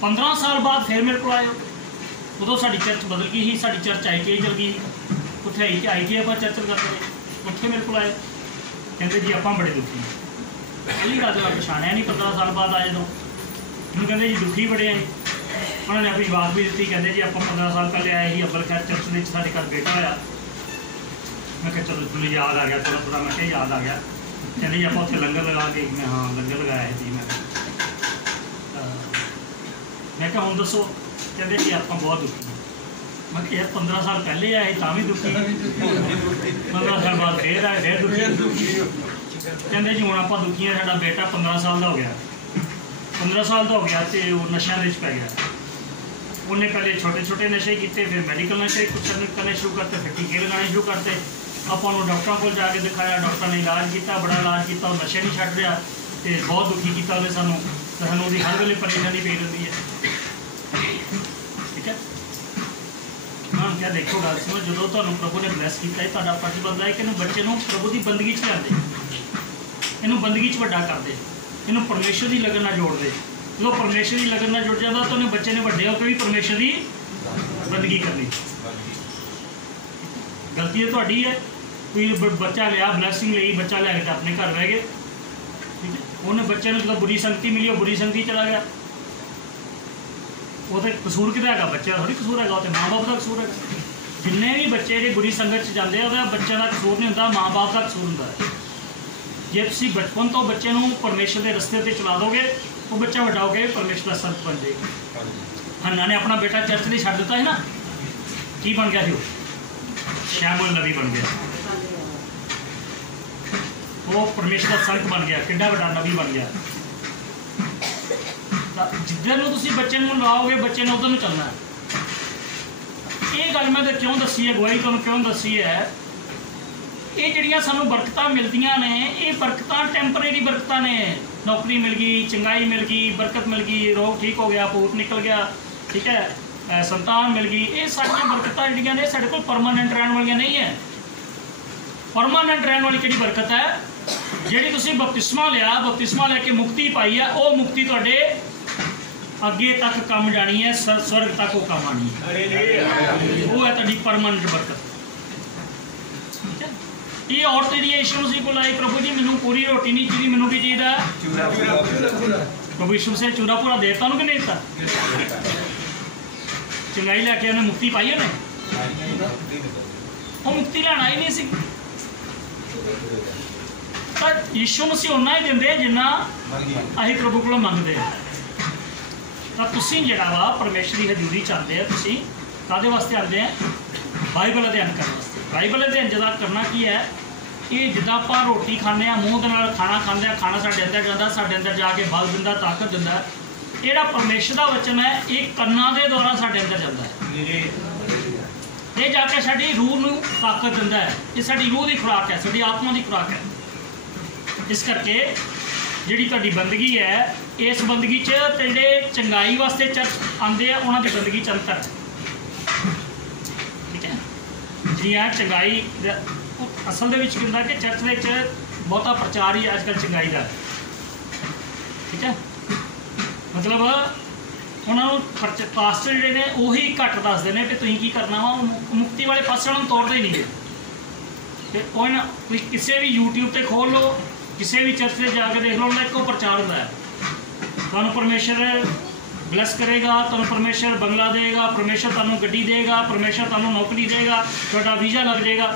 15 ਸਾਲ ਬਾਅਦ ਫਿਰ ਮੇਰੇ ਕੋਲ ਆਏ, ਉਦੋਂ ਸਾਡੀ ਚਰਚ ਬਦਲ ਗਈ ਸੀ, ਸਾਡੀ ਚਰਚ ITI ਚਲ ਗਈ ਸੀ, ਉੱਥੇ ITI ਆਪਾਂ ਚਰਚ ਕਰਦੇ, ਉੱਥੇ ਮੇਰੇ ਕੋਲ ਆਏ, ਕਹਿੰਦੇ ਜੀ ਆਪਾਂ ਬੜੇ ਦੁਖੀ ਹਾਂ। पहली गल तो मैं पछाणिया नहीं 15 साल बाद आए तो मैंने कहते जी दुखी बड़े हैं उन्होंने अपनी बात भी दी कहते जी आप 15 साल पहले आए ही अव्वल खैर चर्च में साढ़े घर बेटा होया मैं क्या चलो तुझे याद आ गया थोड़ा थोड़ा मैं क्या याद आ गया कहते जी आप उत्थे लंगर लगा के मैं हाँ लंगर लगाया जी मैं क्या हूँ दसो कहते जी आप बहुत दुखी मैं क्या यार 15 साल पहले आए तो भी दुखी 15 साल बाद फिर आए फिर दुखी कहते जी हूँ आप दुखी हैं साडा बेटा 15 साल का हो गया 15 साल का हो गया तो वो नशा पै गया उन्हें पहले छोटे छोटे नशे किए फिर मैडिकल नशे कुछ करने शुरू करते फिर टीके लगाने शुरू करते ਆਪਾਂ ਨੂੰ ਡਾਕਟਰਾਂ ਕੋਲ ਜਾ ਕੇ ਦਿਖਾਇਆ ਡਾਕਟਰ ਨੇ ਇਲਾਜ ਕੀਤਾ ਬੜਾ ਇਲਾਜ ਕੀਤਾ ਉਹ ਨਸ਼ੇ ਨਹੀਂ ਛੱਡ ਰਿਹਾ ਤੇ ਬਹੁਤ ਦੁਖੀ ਕੀਤਾ ਉਹਨੇ ਸਾਨੂੰ ਉਹਦੀ ਹਰ ਵੇਲੇ ਪਰੇਸ਼ਾਨੀ ਪਈ ਰਹਿੰਦੀ ਹੈ ਠੀਕ ਹੈ ਹਾਂ ਕਿਆ ਦੇਖੋ ਗੱਲ ਸੁਣੋ ਜਦੋਂ ਤੁਹਾਨੂੰ ਪ੍ਰਭੂ ਨੇ ਬਲੈਸ ਕੀਤਾ ਹੈ ਤੁਹਾਡਾ ਫਰਜ਼ ਬਣਦਾ ਹੈ ਕਿ ਇਹਨੂੰ ਬੱਚੇ ਨੂੰ ਪ੍ਰਭੂ ਦੀ ਬੰਦਗੀ 'ਚ ਲਿਆਂਦੇ ਇਹਨੂੰ ਬੰਦਗੀ 'ਚ ਵੱਡਾ ਕਰਦੇ ਇਹਨੂੰ ਪਰਮੇਸ਼ਰ ਦੀ ਲਗਨ ਨਾਲ ਜੋੜਦੇ ਜਦੋਂ ਪਰਮੇਸ਼ਰ ਦੀ ਲਗਨ ਨਾਲ ਜੁੜ ਜਾਂਦਾ ਤਾਂ ਉਹਨੇ ਬੱਚੇ ਨੇ ਵੱਡੇ ਹੋ ਕੇ ਵੀ ਪਰਮੇਸ਼ਰ ਦੀ ਬੰਦਗੀ ਕਰਨੀ ਗਲਤੀ ਹੈ ਤੁਹਾਡੀ ਹੈ कोई बच्चा लिया ब्लैसिंग ली बच्चा लिया तो अपने घर रह गए ठीक है उन्हें बच्चे ने जो बुरी संगति मिली वो बुरी संगति चला गया वो तो कसूर कितना है बच्चे का थोड़ी कसूर है वो तो माँ बाप का कसूर है जिन्ने भी बच्चे जो बुरी संगत जाते हैं वो बच्चे का कसूर नहीं होता माँ बाप का कसूर होता है जे तुम बचपन तो बच्चे को परमेश्वर के रस्ते पर चला दोगे वो बच्चा वड्डा होकर परमेश्वर का संत बन जाएगा हन्ना ने अपना बेटा चर्च नहीं छड्ड दिता है ना की बन गया थी शैमुएल नबी बन गया वो परमेश्वर का संत बन गया किड्डा वड्डा नबी बन गया जिधर तुम बच्चे लाओगे बच्चे ने उधर चलना है ये गल मैं तो क्यों दसी है गवाही तुहानूं क्यों दसी है ये जिहड़ियां सानूं बरकतां मिलदियां ने ये बरकतां टैंपरेरी बरकतां ने नौकरी मिल गई चंगाई मिल गई बरकत मिल गई रोग ठीक हो गया भूत निकल गया ठीक है संतान मिल गई ये सारियां बरकतां जिहड़ियां ने साडे कोल परमानेंट रहण वालियां नहीं है परमानेंट रहण वाली किहड़ी बरकत है ਜਿਹੜੀ ਤੁਸੀਂ ਬਪਤਿਸਮਾ ਲੈके मुक्ति पाई है वो मुक्ति तुहाडे अगे तक कम जानी है स्वर्ग तक वो कम आनी है वो है तुहाडी परमानेंट बरकत ये औरत जी यीशु मसीह को आई प्रभु जी मैनू पूरी रोटी नहीं चाहिए मैनू की चाहिए प्रभु यीशु मसीह चूरा पूरा देता कि नहीं दिता चंगाई लैके उन्हें मुक्ति पाई है वो मुक्ति लैन आई नहीं सी पर यीशु मसीह उन्ना ही देंदे जिन्ना असीं प्रभु को मंगते हैं तो तुसीं जिहड़ा वा परमेश्वर की हजूरी चाहते हैं तुसीं काहदे वास्ते आते हैं बाइबल अध्ययन करने वास्ते बाइबल अध्ययन जिदा करना की है ये जिदा आपां रोटी खाने मूँह दे नाल खाना खांदे खाना साडे अंदर जांदा साडे अंदर जाके बल दिंदा ताकत दिंदा जिहड़ा परमेश्वर का वचन है ये कन्नां दे द्वारा साडे अंदर जांदा है ये जाके साडी रूह नूं ताकत दिंदा है ये साडी रूह की खुराक है साडी आत्मा की खुराक है इस करके जिहड़ी तुहाडी बंदगी है इस बंदगी च जिहड़े चंगाई वास्ते चर्च आते हैं उन्होंने बंदगी च अंतर ठीक है जी हाँ चंगाई असल दे विच हुंदा कि चर्च विच बहुता प्रचार ही अजकल चंगाई का ठीक है मतलब उन्होंने पास्टर जिहड़े ने उही घट दसदे ने कि तुसीं की करना वा मुक्ति वाले पासे उन्होंने तोड़ते ही नहीं है कोई किसी भी यूट्यूब पर खोल लो किसी भी चर्च में जाकर देख लो उनका एक प्रचार होता है तुहानूं परमेश्वर ब्लैस करेगा तुहानूं परमेश्वर बंगला देगा परमेश्वर तुहानूं गड्डी देगा परमेश्वर तुहानूं नौकरी देगा तुहाडा वीज़ा लग जाएगा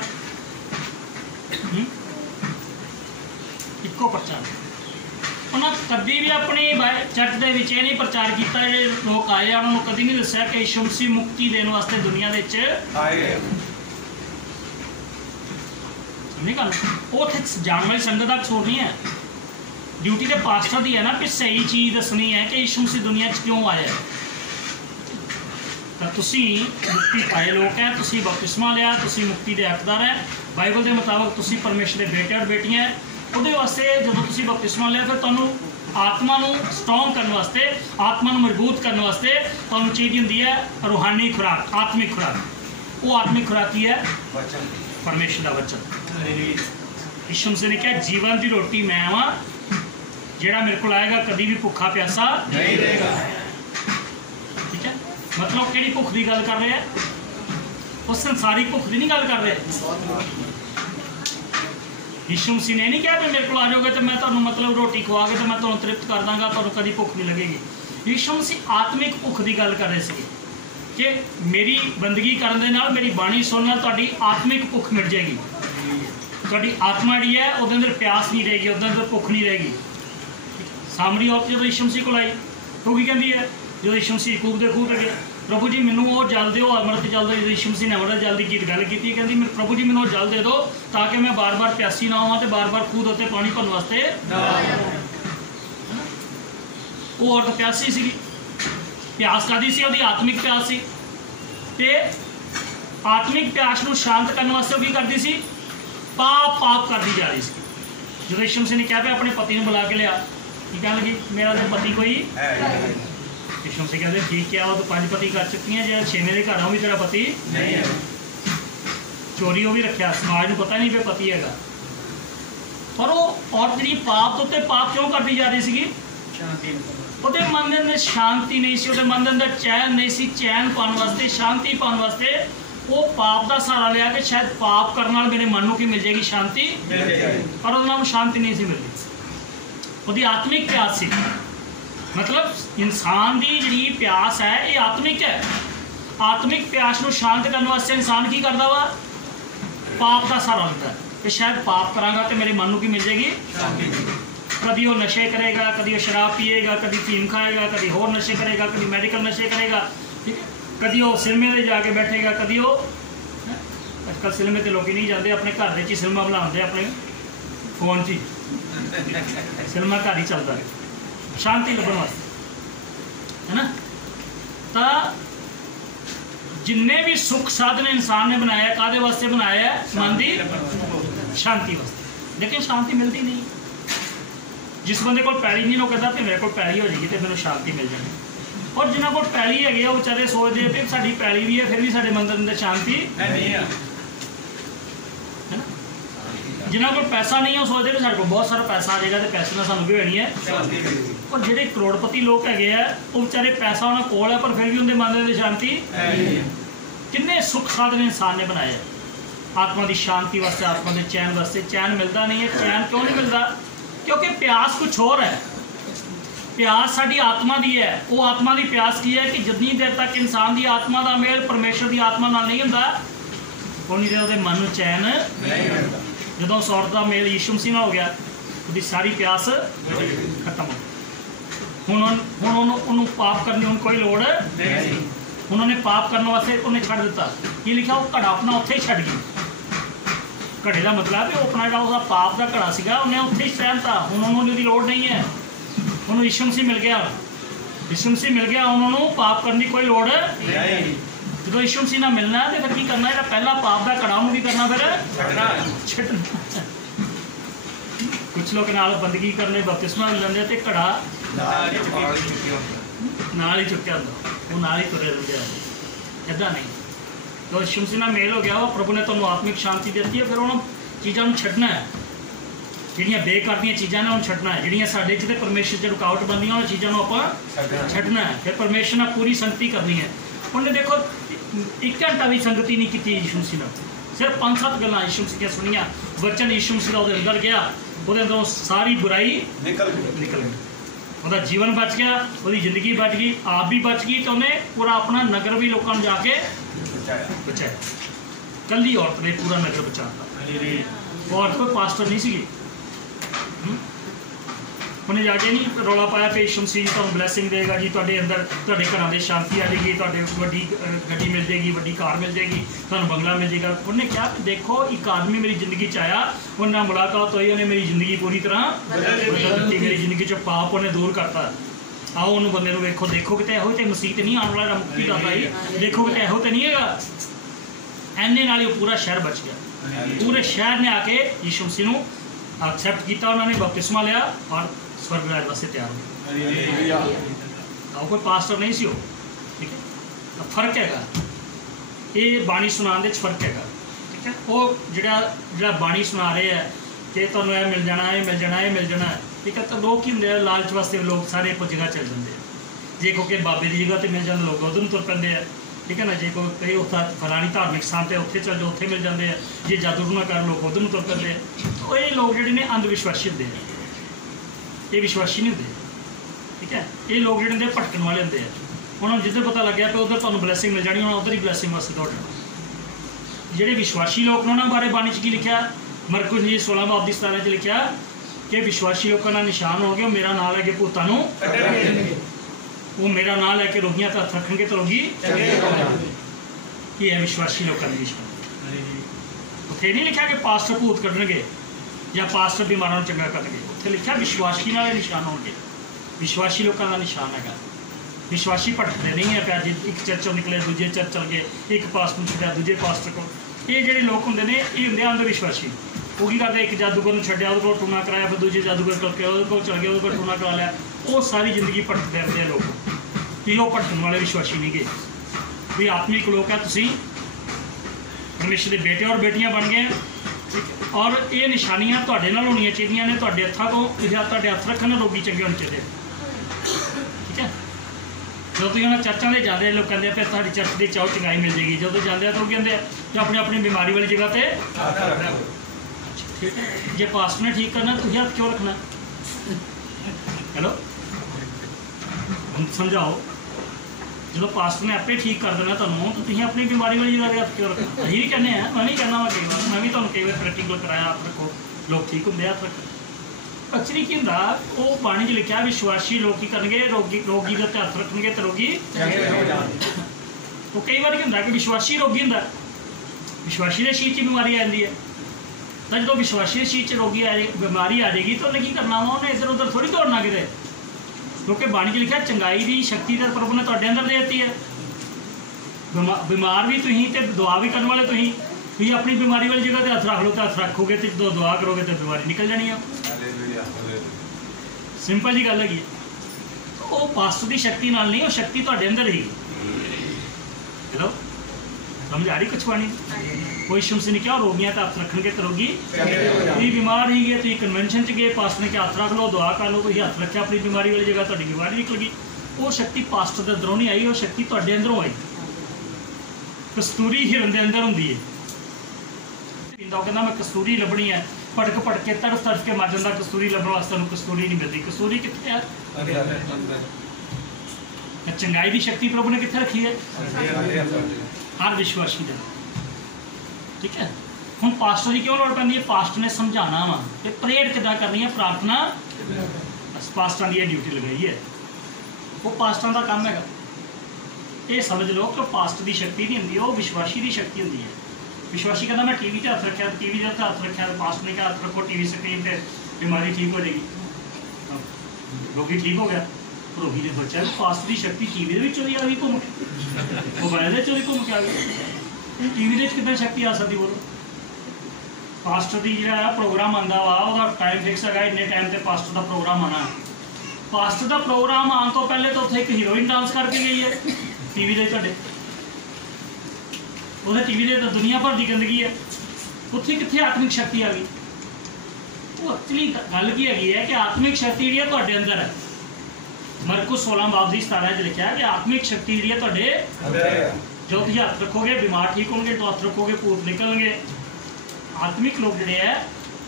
इक्को प्रचार उन्होंने कभी भी अपनी चर्च के विच ये नहीं प्रचार किया जो लोग आए उन्होंने कभी नहीं दस्सिया कि यीशु मसीह मुक्ति देने वास्ते दुनिया दे आए नहीं गल वो उत्थे जाने वाली संगत का कसूर नहीं है ड्यूटी तो पास्टर की है ना कि सही चीज़ दसनी है कि यीशु मसीह दुनिया क्यों आया तो तुसी मुक्ति पाए लोग हैं तुसी बपतिस्मा लिया तुसी मुक्ति के हकदार है बाइबल के मुताबिक तुसी परमेश्वर के बेटे और बेटियां हैं वो वास्ते जो तुसी बपतिस्मा लिया फिर तुहानूं आत्मा नूं स्ट्रोंग करने वास्ते आत्मा नूं मजबूत करने वास्ते तुहानूं चाहिए होंदी है रूहानी खुराक आत्मिक खुराक वो आत्मिक खुराक की है परमेश्वर का वचन यीशु मसीह ने कहा जीवन की रोटी मैं वा जिहड़ा मेरे को आएगा कभी भी भुखा प्यासा नहीं रहेगा ठीक है मतलब किहड़ी भुख की गल कर रहे हैं वो संसारिक भुख की नहीं गल कर रहे यीशु मसीह ने नहीं कहा भी मेरे को आ जाओगे तो मैं तुम्हें मतलब रोटी खुआ के तो मैं तुम्हें तृप्त कर दांगा, तुम्हें कभी भुख नहीं लगेगी। यीशु मसीह आत्मिक भुख की गल कर रहे थे कि मेरी बंदगी करने दे नाल, मेरी बाणी सुनने नाल तुहाडी आत्मिक भुख मिट जाएगी, तुहाडी आत्मा जी है उहदे अंदर प्यास नहीं रहेगी, उहदे अंदर भुख नहीं रहेगी। सामरी औरत जो यीशु मसीह को आई तो की कहती है, जो यीशु मसीह खूब दे खूब लगे प्रभु जी मैनू वो जल दो, अमृत जल दो। यीशु मसीह ने अमृत जल की गल की, कहती प्रभु जी मैनू जल दे दो ताकि मैं बार बार प्यासी ना होवां ते बार बार खूह उत्ते पानी भरन वास्ते। वो औरत प्यासी सी, प्यास कादी सी, उहदी आत्मिक प्यास सी, ते आत्मिक प्यास नूं शांत करने वास्ते वो की करती सी, पाप करती जा रही सी। जो यीशु मसीह ने कहा भी अपने पति ने बुला के लिया, की कहन लगी मेरा तो पति कोई यीशु मसीह कहते ठीक क्या वो तो 5 पति कर चुकी हैं, जो 6वें के घर भी तेरा पति नहीं है। चोरी वो भी रखा, समाज को पता नहीं भी पति है, पर वो औरत जी पाप तो उत्ते पाप क्यों करती जा रही सी, ਉਹਦੇ मन के अंदर शांति नहीं सी, ਉਹਦੇ मन के अंदर चैन नहीं सी। चैन पाने वास्ते, शांति पाने वास्ते वो पाप का सहारा लिया कि शायद पाप करने वाले मेरे मन को की मिल जाएगी शांति, पर उन्होंने शांति नहीं सी मिलती। वो आत्मिक प्यास सी, मतलब इंसान की जी प्यास है ये आत्मिक है। आत्मिक प्यास को शांत करने वास्ते इंसान की करता वा, पाप का सहारा लेता है कि शायद पाप करांगा तो मेरे मन को की मिल जाएगी। कभी वो नशे करेगा, कभी वो शराब पिएगा, कभी फीम खाएगा, कभी होर नशे करेगा, कभी मेडिकल नशे करेगा, ठीक है, कभी वो सिनेमे में जाके बैठेगा, कभी वो आजकल सिनेमे तो लोग नहीं जाते, अपने घर में ही सिनेमा बनाते, अपने फोन से सिनेमा घर ही चलता है शांति लभन वास्ते, है ना। तो जिन्ने भी सुख साधन इंसान ने बनाया कादे वास्ते बनाया है, मन की शांति वास्ते, लेकिन शांति मिलती नहीं। जिस बंदे को पैली नहीं, वो कहता कि मेरे को पैली हो जाएगी तो मैं शांति मिल जाएगी, और जिन्होंने को पैली है वो बेचारे सोचते हैं कि साड़ी पैली भी है फिर भी साढ़े मंदिर अंदर शांति है ना। जिन्होंने को पैसा नहीं है वो सोचते हैं को बहुत सारा पैसा आ जाएगा तो पैसे ना सानू भी होनी है, और जो करोड़पति लोग है वो बेचारे पैसा उन्होंने कोल है पर फिर भी उनके मन में शांति। किन्ने सुख साधन इंसान ने बनाए आत्मा की शांति वास्ते, आत्मा के चैन वास्ते, चैन मिलता नहीं है। चैन क्यों नहीं मिलता, क्योंकि प्यास कुछ और है। प्यास साड़ी आत्मा की है, वो आत्मा की प्यास की है कि जितनी देर तक इंसान की आत्मा का मेल परमेश्वर की आत्मा नाल नहीं होंदा उन्नी देर उहदे मन नूं चैन नहीं होंदा। जदों उस औरत का मेल यीशु मसीह नाल हो गया, उसकी सारी प्यास खत्म हो गई। हुण पाप करने की कोई लोड़ नहीं। उन्होंने पाप करने वास्ते उन्हें छड्ड दिता, की लिखा वो घड़ा अपना उत्थे ही छड्ड गई। घड़े का मतलब है अपना जो उसका पाप का घड़ा सीगा उन्हें उत्थे ही सहनता, हुण उन्होंने उसकी लोड़ नहीं है। उन्होंने यीशु मसीह मिल गया, यीशु मसीह मिल गया, उन्होंने पाप करने की कोई लोड़ नहीं। जो यीशु मसीह ना मिलना है तो फिर की करना है, पहला पाप का घड़ा उन्होंने करना फिर छड्डना। कुछ लोग नाल बंदगी करने बपतिस्मा लेंदे ते घड़ा नाल ही चुक्या होंदा, वो नाल ही तुरे रहंदे, इदां नहीं। तो यीशु मसीह नाल मेल हो गया, वो प्रभु ने तुहानूं आत्मिक शांति दी है। फिर उन्होंने चीज़ों को छड्डना है, जिहड़ियां बेकार दी चीज़ां ने उन्होंने छड्डना है, जिहड़ियां साडे च ते परमेश्वर च रुकावट बनदियां उन्होंने चीज़ों को आपां छड्डना है। फिर परमेश्वर नाल पूरी संगति करनी है। उन्हें देखो 1 घंटा भी संगति नहीं की यीशु मसीह नाल, सिर्फ 5-7 गल्लां यीशु मसीह दी सुनिया, वचन यीशु मसीह दा उहदे अंदर गया, उहदे अंदरों सारी बुराई निकल गई, उसका जीवन बच गया, उसकी जिंदगी बच गई, आप भी बच गई, तो उन्हें पूरा अपना नगर भी लोगों ने जाके बचाया। कली औरत ने पूरा नगर बचाता, औरत कोई पास्टर नहीं सी, उन्हें जाके नहीं रौला पाया कि यीशु मसीह जी तुहानूं ब्लैसिंग देगा जी, तुहाडे अंदर तुहाडे घरां दे शांति आ जाएगी, तुहाडे वड्डी गड्डी मिल जाएगी, वड्डी कार मिल जाएगी, तुहानूं बंगला मिल जाएगा। उन्हें कहा कि देखो एक आदमी मेरी जिंदगी च आया, उन्हें मुलाकात हुई, उन्हें मेरी जिंदगी पूरी तरह बदल दी, मेरी जिंदगी चो पाप उन्हें दूर करता। आओ उन्होंने बंदे को वेखो, देखो कि इहो तो मसीह तो नहीं आने वाला मुक्ति दाता ही, देखो कि इहो तो नहीं है। एने नाल पूरा शहर बच गया, पूरे शहर ने आके यीशु मसीह को एक्सैप्ट किया, उन्होंने बपतिस्मा लिया और स्वर्ग राज वास्ते तैयार हो गए। कोई पास्टर नहीं सी हो, ठीक है। फर्क है, ये बाणी सुनाने दे फर्क है, ठीक है। वो जो बाणी सुना रहे हैं कि तुहानूं यह मिल जाना, ये मिल जाना, ये मिल जाना, ठीक है। तो लोग की होंगे लालच वास्ते लोग सारे एक जगह चल जाते हैं, जे कोई बाबे की जगह तो मिल जाते लोग उधर तुर पैंदे हैं, ठीक है ना। जे कोई कई फलानी धार्मिक स्थान पर उत्थे चल जाओ, उत्थे मिल जाते हैं, जे जादू टूना कर लोग उधर तुर पैंदे हैं। ये लोग जिहड़े ने अंध विश्वासी होंदे हैं, ये विश्वासी नहीं होंदे, ठीक है। ये लोग जिहड़े होंदे भटकण वाले होंदे हैं। उन्होंने जिधर पता लग गया कि उधर तुहानूं ब्लैसिंग मिल जानी, उन्होंने उधर ही ब्लैसिंग वास्ते दौड़ जाना। जिहड़े विश्वासी लोग ने उन्होंने बारे बाणी च की लिखा, मरकुस जी 16 बाब दी 17 च लिखा कि विश्वासी लोगों का निशान हो गया, मेरा नाम लैके भूतां नूं कड्ढणगे, वो मेरा नाम लैके रोगियां ते हत्थ रखणगे तो रोगी ये है विश्वासी लोगों का निशान। उत्थे नहीं लिखा कि पास्टर भूत कड्ढणगे या पास्टर बीमारां नूं चंगा करनगे, उत्थे लिखा विश्वासी नाल निशान होणगे, विश्वासी लोगों का निशान है। विश्वासी भटकते नहीं है प्यार जी, एक चर्चों निकले दूजे चर्च चल गए, एक पास्टर छड्डिया दूजे पास्टर को। ये जिहड़े लोग होंदे ने ये होंदे अंध विश्वासी। वो की करते एक जादूगर नूं छड्डिया, उहदे कोल टूना कराया, फिर दूजे जादूगर करके उहदे कोल चल गए, उहदे कोल टूना करा लिया। वो सारी जिंदगी भटकते रहते हैं लोग, कि वो भटकण वाले विश्वासी नहीं गए। भी आत्मिक लोग है, तुसीं परमेश्वर के बेटे और बेटियां बन गए, ठीक है। और ये निशानियां तुहाडे नाल होणियां चाहीदियां ने, तुहाडे हत्थां तो तुहाडे हत्थ रखण रोगी चंगे होने चाहिए, ठीक है। जो तुसीं उन्हां चर्चां दे जांदे लोग कहंदे फिर तुहाडी चर्च दी चाओ चंगाई मिल जाएगी, जो जांदे तो कहंदे कि अपनी अपनी बीमारी वाली जगह ते ठीक है। जे पास्टर ने ठीक करना तुसीं हत्थ क्यों रखना? हेलो समझाओ, जो पास्टर ने आपे ठीक कर देना तुहानूं तो तुसीं अपनी बीमारी वाली जगह ते हत्थ क्यों रखना? असीं भी कहने हैं, मैं भी कहना वा कई बार, मैं भी तुहानूं कई बार प्रैक्टिकल कराया हत्थ रखो, लोग ठीक होंदे हत्थ रखो। एक्चुअली की हुंदा वो बाणी च लिखा विश्वासी लोग की करनगे, रोगी दे हत्थ रखणगे तो रोगी। तो कई बार की हुंदा कि विश्वासी रोगी हुंदा, विश्वासी के शरीर च बीमारी आ जाती है, तो जो विश्वासी के शरीर च रोगी बीमारी आ जाएगी तो उन्हें की करना वा, उन्हें इधर उधर थोड़ी दौड़ना किते, क्योंकि बाणी च लिखा चंगाई की शक्ति तो प्रभु ने तुहाडे अंदर दे दी है। बीमार भी तुसीं ते दुआ भी करने वाले तुसीं, भी अपनी बीमारी वाली जगह ते हत्थ रख लो, तो हत्थ रखोगे तो दुआ करोगे तो बीमारी निकल जानी है। सिंपल जी गल है। वो पास्टर की शक्ति नाल नहीं, वो शक्ति तुहाडे अंदर ही। हेलो समझ आ रही कुछ बाणी? कोई शुम से नहीं क्या रोगियां तो हत्थ रखणगे तो रोगी। तुसीं बीमार ही गए, तुसीं कन्वेंशन च गए, पास्टर ने क्या हत्थ रख लो, दुआ कर लो, तुसीं हत्थ रखा अपनी बीमारी वाली जगह, तुहाडी बीमारी निकल गई। वो शक्ति पास्टर के अंदरों नहीं आई, वो शक्ति तुहाडे अंदरों आई। कस्तूरी हिरन के अंदर होंदी है, कहना मैं कस्तूरी लभनी है, भटक के तड़फ के मर जाता, कस्तूरी लभण वास्ते कस्तूरी नहीं मिलती। कस्तूरी कितने है? चंगाई की शक्ति प्रभु ने कितने रखी है? हर विश्वासी का, ठीक है। हुण पास्टर की क्यों लोड़ पैंदी है? पास्टर ने समझाना वा कि प्रेयर किद्दां करनी है, प्रार्थना बस पास्टर की ड्यूटी लगाई है, वो पास्टर का काम है। ये समझ लो कि पास्टर की शक्ति नहीं होंदी, वो विश्वासी की शक्ति होंदी है। विश्वासी कहता मैं टीवी हत्थ रखा, टीवी के हत्थ रखा, पास्टर ने कहा हत्थ रखो टीवी स्क्रीन पर, बीमारी ठीक हो जाएगी, रोगी ठीक हो गया। रोगी ने सोचा पास्टर की शक्ति टीवी के आ गई घूम के, मोबाइल के घूम के आ गई, टीवी कितनी शक्ति आ सकती? बोलो पास्टर की जो प्रोग्राम आता वा टाइम फिक्स है, इन्ने टाइम से पास्टर का प्रोग्राम आना। पास्टर का प्रोग्राम आने तो पहले तो उत्थे एक हीरोइन डांस करके गई है टीवी के तुहाडे, उहदे टीवी के तो दुनिया भर की गंदगी है, उत्थे कित्थे आत्मिक शक्ति आ गई? वो एक्चुअली गल की है कि आत्मिक शक्ति जी तुहाडे अंदर है। मरकुस 16 बाब दी 17 च लिखा है कि आत्मिक शक्ति जी तुहाडे जो तुसीं हत्थ रखोगे बीमार ठीक होंगे, तो हत्थ रखोगे भूत निकलणगे। आत्मिक लोग जिहड़े है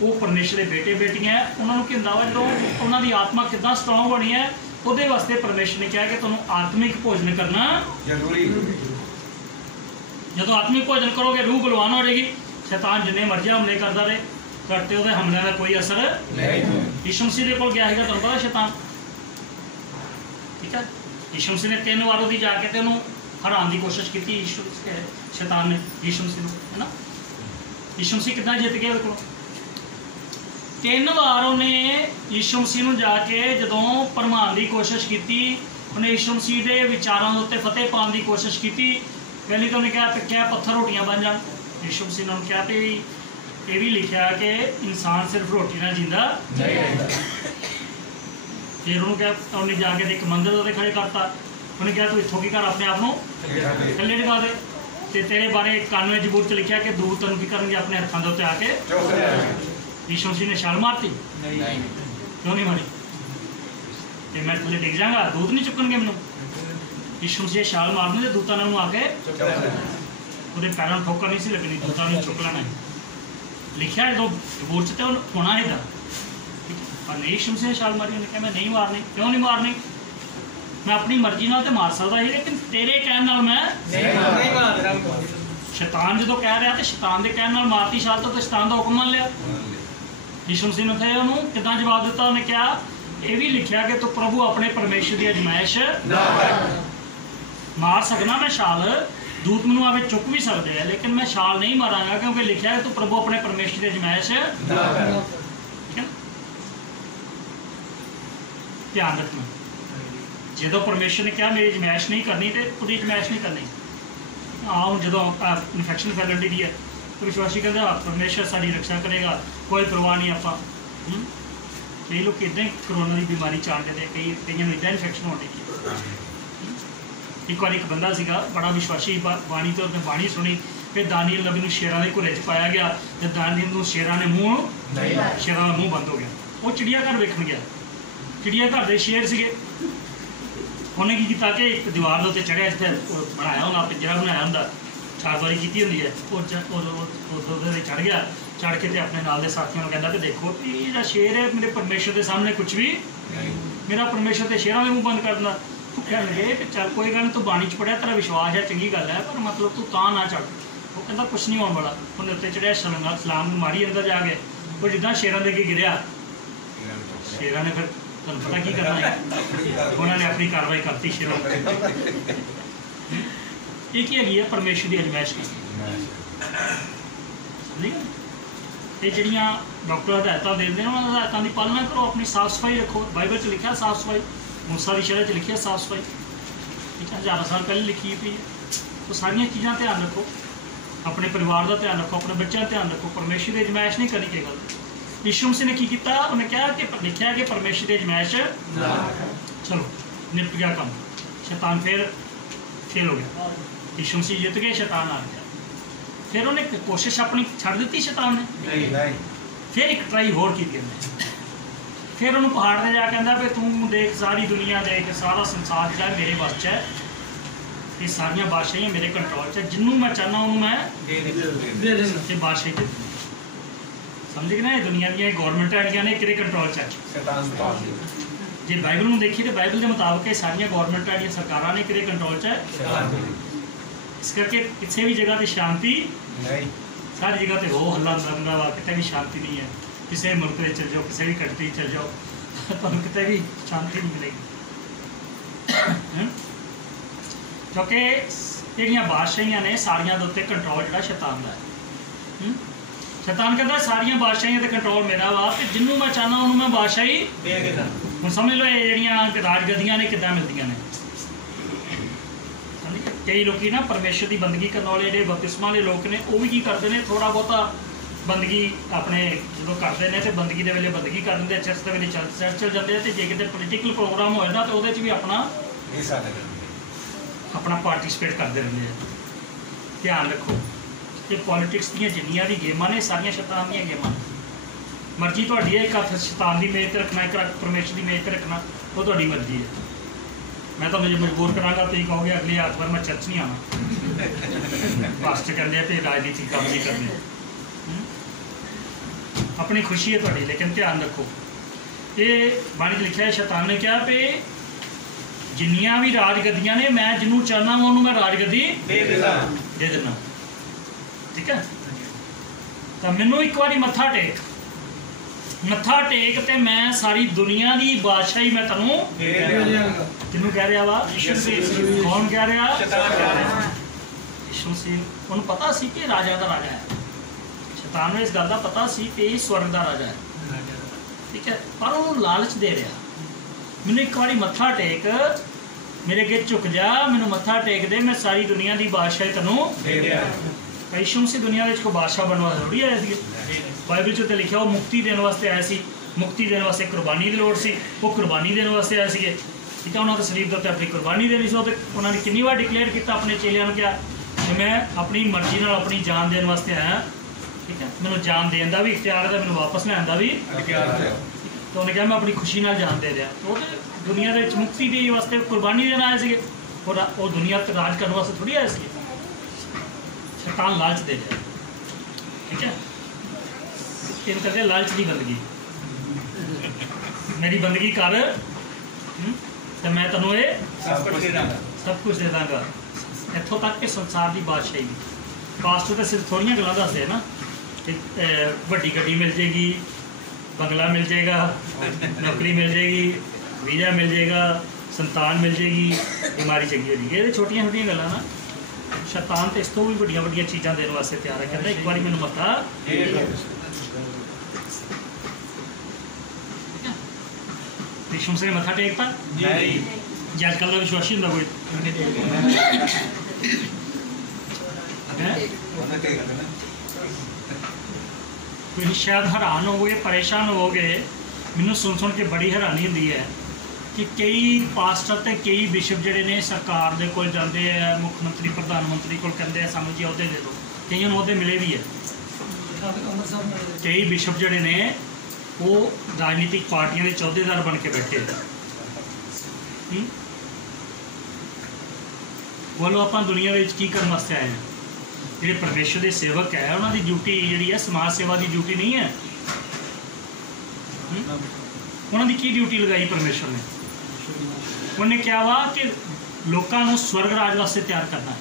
वो परमेश्वर के बेटे बेटियां है, उन्होंने की हुंदा वा जो उन्होंने आत्मा कितना स्ट्रोंग होनी है, उहदे वास्ते परमेश्वर ने कहा कि तुहानूं आत्मिक भोजन करना जरूरी। जो आत्मिक भोजन करोगे रूह बलवान हो जाएगी। शैतान जिन्ने मर्जी हमले करता रहे, करते वो हमले का कोई असर नहीं। यीशु मसीह के कोल गया है तुहानूं पता शैतान, ठीक है। यीशु मसीह ने 3 बार उसकी जाके तो उन्होंने हराने की कोशिश की, शैतान ने यीशु मसीह है ना। यीशु मसीह कितना जित गया उसको? 3 बार उन्हें यीशु मसीह नूं जाके जदों भरमाने की कोशिश की, उन्हें यीशु मसीह के विचारों के उत्ते फतेह पाने की कोशिश की। पहली तो उन्हें कहा क्या पत्थर रोटियां बन जान। यीशु मसीह ने कहा कि ये भी लिखा कि इंसान सिर्फ रोटी ना जींदा नहीं रहता। फिर उन्होंने कहा, उन्हें जाके एक मंदिर उत्ते खड़े करता, उन्हें कहा तू इत्थों की कर अपने आप को थल्ले टिका दे, तो तेरे बारे 91 जबूर च लिखा कि दूत तेन की करेंगे अपने हथों के उत्ते आके। यीशु मसीह ने छाल मारती? क्यों नहीं मारी? तो मैं थल्ले डिग जाऊंगा, दूत नहीं चुकणगे मैनूं। यीशु मसीह छाल मारनी तो दूतां ने आके वो पैरों ठोकर नहीं सी लगनी, दूतां ने चुक लेना। लिखा है तो सबूत तो होना है था, पर नहीं यीशु मसीह ने छाल मारी। उन्हें कहा मैं नहीं मारनी। क्यों नहीं मारनी? मैं अपनी मर्जी नाल तो मार सकता ही, लेकिन तेरे कहने नाल मैं नहीं मार। शैतान जो कह रहा तो शैतान के कहने नाल मारती छाल, तो शैतान का हुक्म मान लिया। यीशु मसीह ने थे उन्होंने कितना जवाब दिता? उन्हें क्या ये भी लिखा कि तू प्रभु अपने परमेश्वर की अजमाइश मार सकना। मैं छाल दूत मैनू आवे चुक भी सकते हैं, लेकिन मैं छाल नहीं मारांगा, क्योंकि लिखा है तू प्रभु अपने परमेश्वर की अजमाइश। ध्यान रखना, जो परमेश्वर ने कहा मेरी अजमाइश नहीं करनी तो पूरी अजमाइश नहीं करनी। हाँ हूँ जो इन्फेक्शन फैलन दी है तो विश्वासी कहता परमेश्वर साड़ी रक्षा करेगा, कोई परवाह नहीं। आप कई लोग इदा ही करोना की बीमारी चाहते थे, कई इदा इन्फेक्शन होने की। एक बार एक बंदा सीगा बड़ा विश्वासी बाणी, तो उसने बाणी सुनी, फिर दानियल नबी को शेरां के घुरे च पाया गया, तो दानियल शेरां ने शेरां का मूँह बंद हो गया। वो चिड़ियाघर वेखण गया, चिड़ियाघर के शेर से उन्हें की किया कि एक दीवार के उत्ते चढ़िया, जिते बनाया होना पिंजरा बनाया होंगे, चारदवारी की होंगी है, चढ़ गया। चढ़ के अपने नाल दे साथियों को कहता कि देखो ये शेर है, मेरे परमेश्वर के सामने कुछ भी, मेरा परमेश्वर तो शेरां के मूँह बंद कर दिंदा। कह लगे कि चल कोई गल, तू बाणी च पढ़िया, तेरा विश्वास है, चंगी गल है, पर मतलब तू तां ना चढ़। वो कहता कुछ नहीं होने वाला। उन्हें उत्ते चढ़िया, सलाम मारी अंदर जाके, वो जिदा शेरां दे के गिरिया, शेरां ने फिर तुम पता की करना है, उन्होंने अपनी कार्रवाई करती शेरों। ये की है परमेश्वर की अजमाइश की। ये जड़ियाँ डॉक्टर हदायत देते हैं, उन्होंने हदायतों की पालना करो, अपनी साफ सफाई रखो। बाइबल च लिखा साफ सफाई, मूसा की शरह च लिखी साफ सफाई, ठीक है, 1000 साल पहले लिखी पी है। तो सारिया चीज़ां ध्यान रखो, अपने परिवार का ध्यान रखो, अपने बच्चों का ध्यान रखो। परमेश्वर की अजमाइश नहीं करनी कोई गल। यीशु मसीह ने की किया? उन्हें कहा कि लिखा है कि परमेश्वर की अजमाइश चलो निपट गया काम, शैतान फिर फेल हो गया। यीशु मसीह जित गए, शैतान आ गया। फिर उन्हें कोशिश अपनी छड़ दी शैतान ने, फिर एक ट्राई होर की। फिर उन्होंने पहाड़ पर जा कहता भी तू देख सारी दुनिया देख, सारा संसार जो है मेरे बस च है, ये सारिया बादशाहियाँ मेरे कंट्रोल च है, जिन्होंने मैं चाहना उन्होंने मैं बादशाही समझ गए ना। दुनिया दी गौरमेंट आड़ियाँ ने कि कंट्रोल च है। जे बाइबल में देखिए तो बाइबल के मुताबिक ये सारिया गौरमेंट आड़ियाँ सरकारां ने कि कंट्रोल च है। इस करके किसी भी जगह पर शांति, सारी जगह पर हो हल्ला लगता वा, कितने भी शांति नहीं है। किसी मुल्क में चल जाओ, किसी भी कंट्री चल जाओ, तो कितने भी शांति नहीं मिलेगी, क्योंकि ਜਿਹੜੀਆਂ ਬਾਦਸ਼ਾਹੀਆਂ ने सारिया के उत्ते कंट्रोल जो शैतान का है। शैतान कहता सारिया बादशाहियां ते कंट्रोल मेरा वा, कि जिन्हों मैं चाहना उन्होंने मैं बादशाही हम समझ लो। ये जड़ियाँ राजगद्दियाँ ने किद्दां मिलदियां ने। कई लोग ना परमेश्वर की बंदगी करने वाले जो बपतिस्मा वाले लोग ने, वो भी की करते हैं, थोड़ा बहुता बंदगी अपने जो करते हैं तो बंदगी के वेले बंदगी कर देंगे, चर्च के वेले चर्च चल जाते हैं। तो जे कितने पोलीटिकल प्रोग्राम होए ना तो वो भी अपना पार्टिसिपेट करते रहते हैं। ध्यान रखो कि पॉलिटिक्स दी जिन्नियां भी गेमां ने सारिया शैतान दी गेमां। मर्जी तुहाडी है, एक हत्थ शैतान की मेज पर रखना, एक हत्थ परमेश्वर की मेज पर रखना, वो तुहाडी मर्जी है। मैं तो मुझे मजबूर कराँगा तो कहोगे अगले आतवार मैं चर्च नहीं आना। पास्टर कहते हैं तो राजनीतिक काम नहीं करने, अपनी खुशी है तुहाडी। लेकिन ध्यान रखो ये बाणी लिखा है, शैतान ने कहा भी जिन्नियां भी राजगद्दियां ने मैं जिन्हों चाहना वा उन्होंने मैं राजगद्दी दे देना, ठीक है। तो मैनू एक बार मत्था टेक तो मैं सारी दुनिया की बादशाही मैं तेनों किनू कह रहा वा, कौन कह रहा? यीशु मसीह। उन्हें पता सी कि राजा का राजा है। शैतान इस गल का पता सी कि स्वर्ग का राजा है, ठीक है, पर उन्होंने लालच दे रहा। मैनू एक बार मत्था टेक, मेरे अगे झुक जा, मैनू मत्था टेक दे, मैं सारी दुनिया की बादशाही तेनों दे रहा। यीशु मसीह दुनिया में कोई बादशाह बनने वास्ते थोड़ी आया सी। बाइबल च तो लिखा वो मुक्ति देने वास्ते आया सी, मुक्ति देने वास्ते कुर्बानी की लोड़ सी, वो कुर्बानी देने वास्ते आए थे, ठीक है। उन्होंने शरीर के उत्ते अपनी कुर्बानी देनी सी। उन्होंने कितनी बार डिक्लेयर किया अपने चेलियां को, क्या कि मैं अपनी मर्जी नाल अपनी जान देने वास्ते आया, ठीक है। मैंने जान देने का भी इख्तियार है, मैंने वापस लैन का भी इख्तियार है। तो उन्हें कहा मैं अपनी खुशी नाल जान दे रहा। तो दुनिया के मुक्ति के वास्ते कुर्बानी देना आए थे, और वो दुनिया तक राज करने वास्ते थोड़ी आए थे। शैतान लालच दे रहा, ठीक है। इन करके लालच की बंदगी, मेरी बंदगी कर तो मैं तेनों ये सब कुछ दे दांगा। इत्थों तक कि संसार की बादशाही भी पास्टर तो सिर्फ थोड़ियां गल्लां दसदे ना कि वड्डी गड्डी मिल जाएगी, बंगला मिल जाएगा, नौकरी मिल जाएगी, वीज़ा मिल जाएगा, संतान मिल जाएगी, बीमारी चंगी हो जाएगी। ये छोटियां छोटियां गल्लां ना। शैतान तो इस तो भी बड़िया बड़िया चीज़ां देने वास्ते तैयार है। कहता एक बार मैंने मत्था यीशु मसीह ने मत्था टेकता जी। अजकल का विश्वासी होंगे कोई शायद हैरान होवोगे, परेशान होवोगे। मैनू सुन के बड़ी हैरानी होती है कि कई पास्टर ते कई बिशप जिहड़े ने सरकार दे कोल जाते हैं, मुख्यमंत्री प्रधानमंत्री को कहते हैं सानू जी अहुदे दे दो, कईयों नूं अहुदे मिले भी है। कई बिशप जिहड़े ने वो राजनीतिक पार्टियां के अहुदेदार बन के बैठे। बोलो आप दुनिया में की करने वास्ते आए हैं? जिहड़े परमेश्वर के सेवक है उन्होंने ड्यूटी जी है समाज सेवा की ड्यूटी नहीं है। उन्होंने की ड्यूटी लगाई परमेश्वर ने? उन्हें क्या वा कि लोगों को स्वर्ग राज वास्ते तैयार करना है।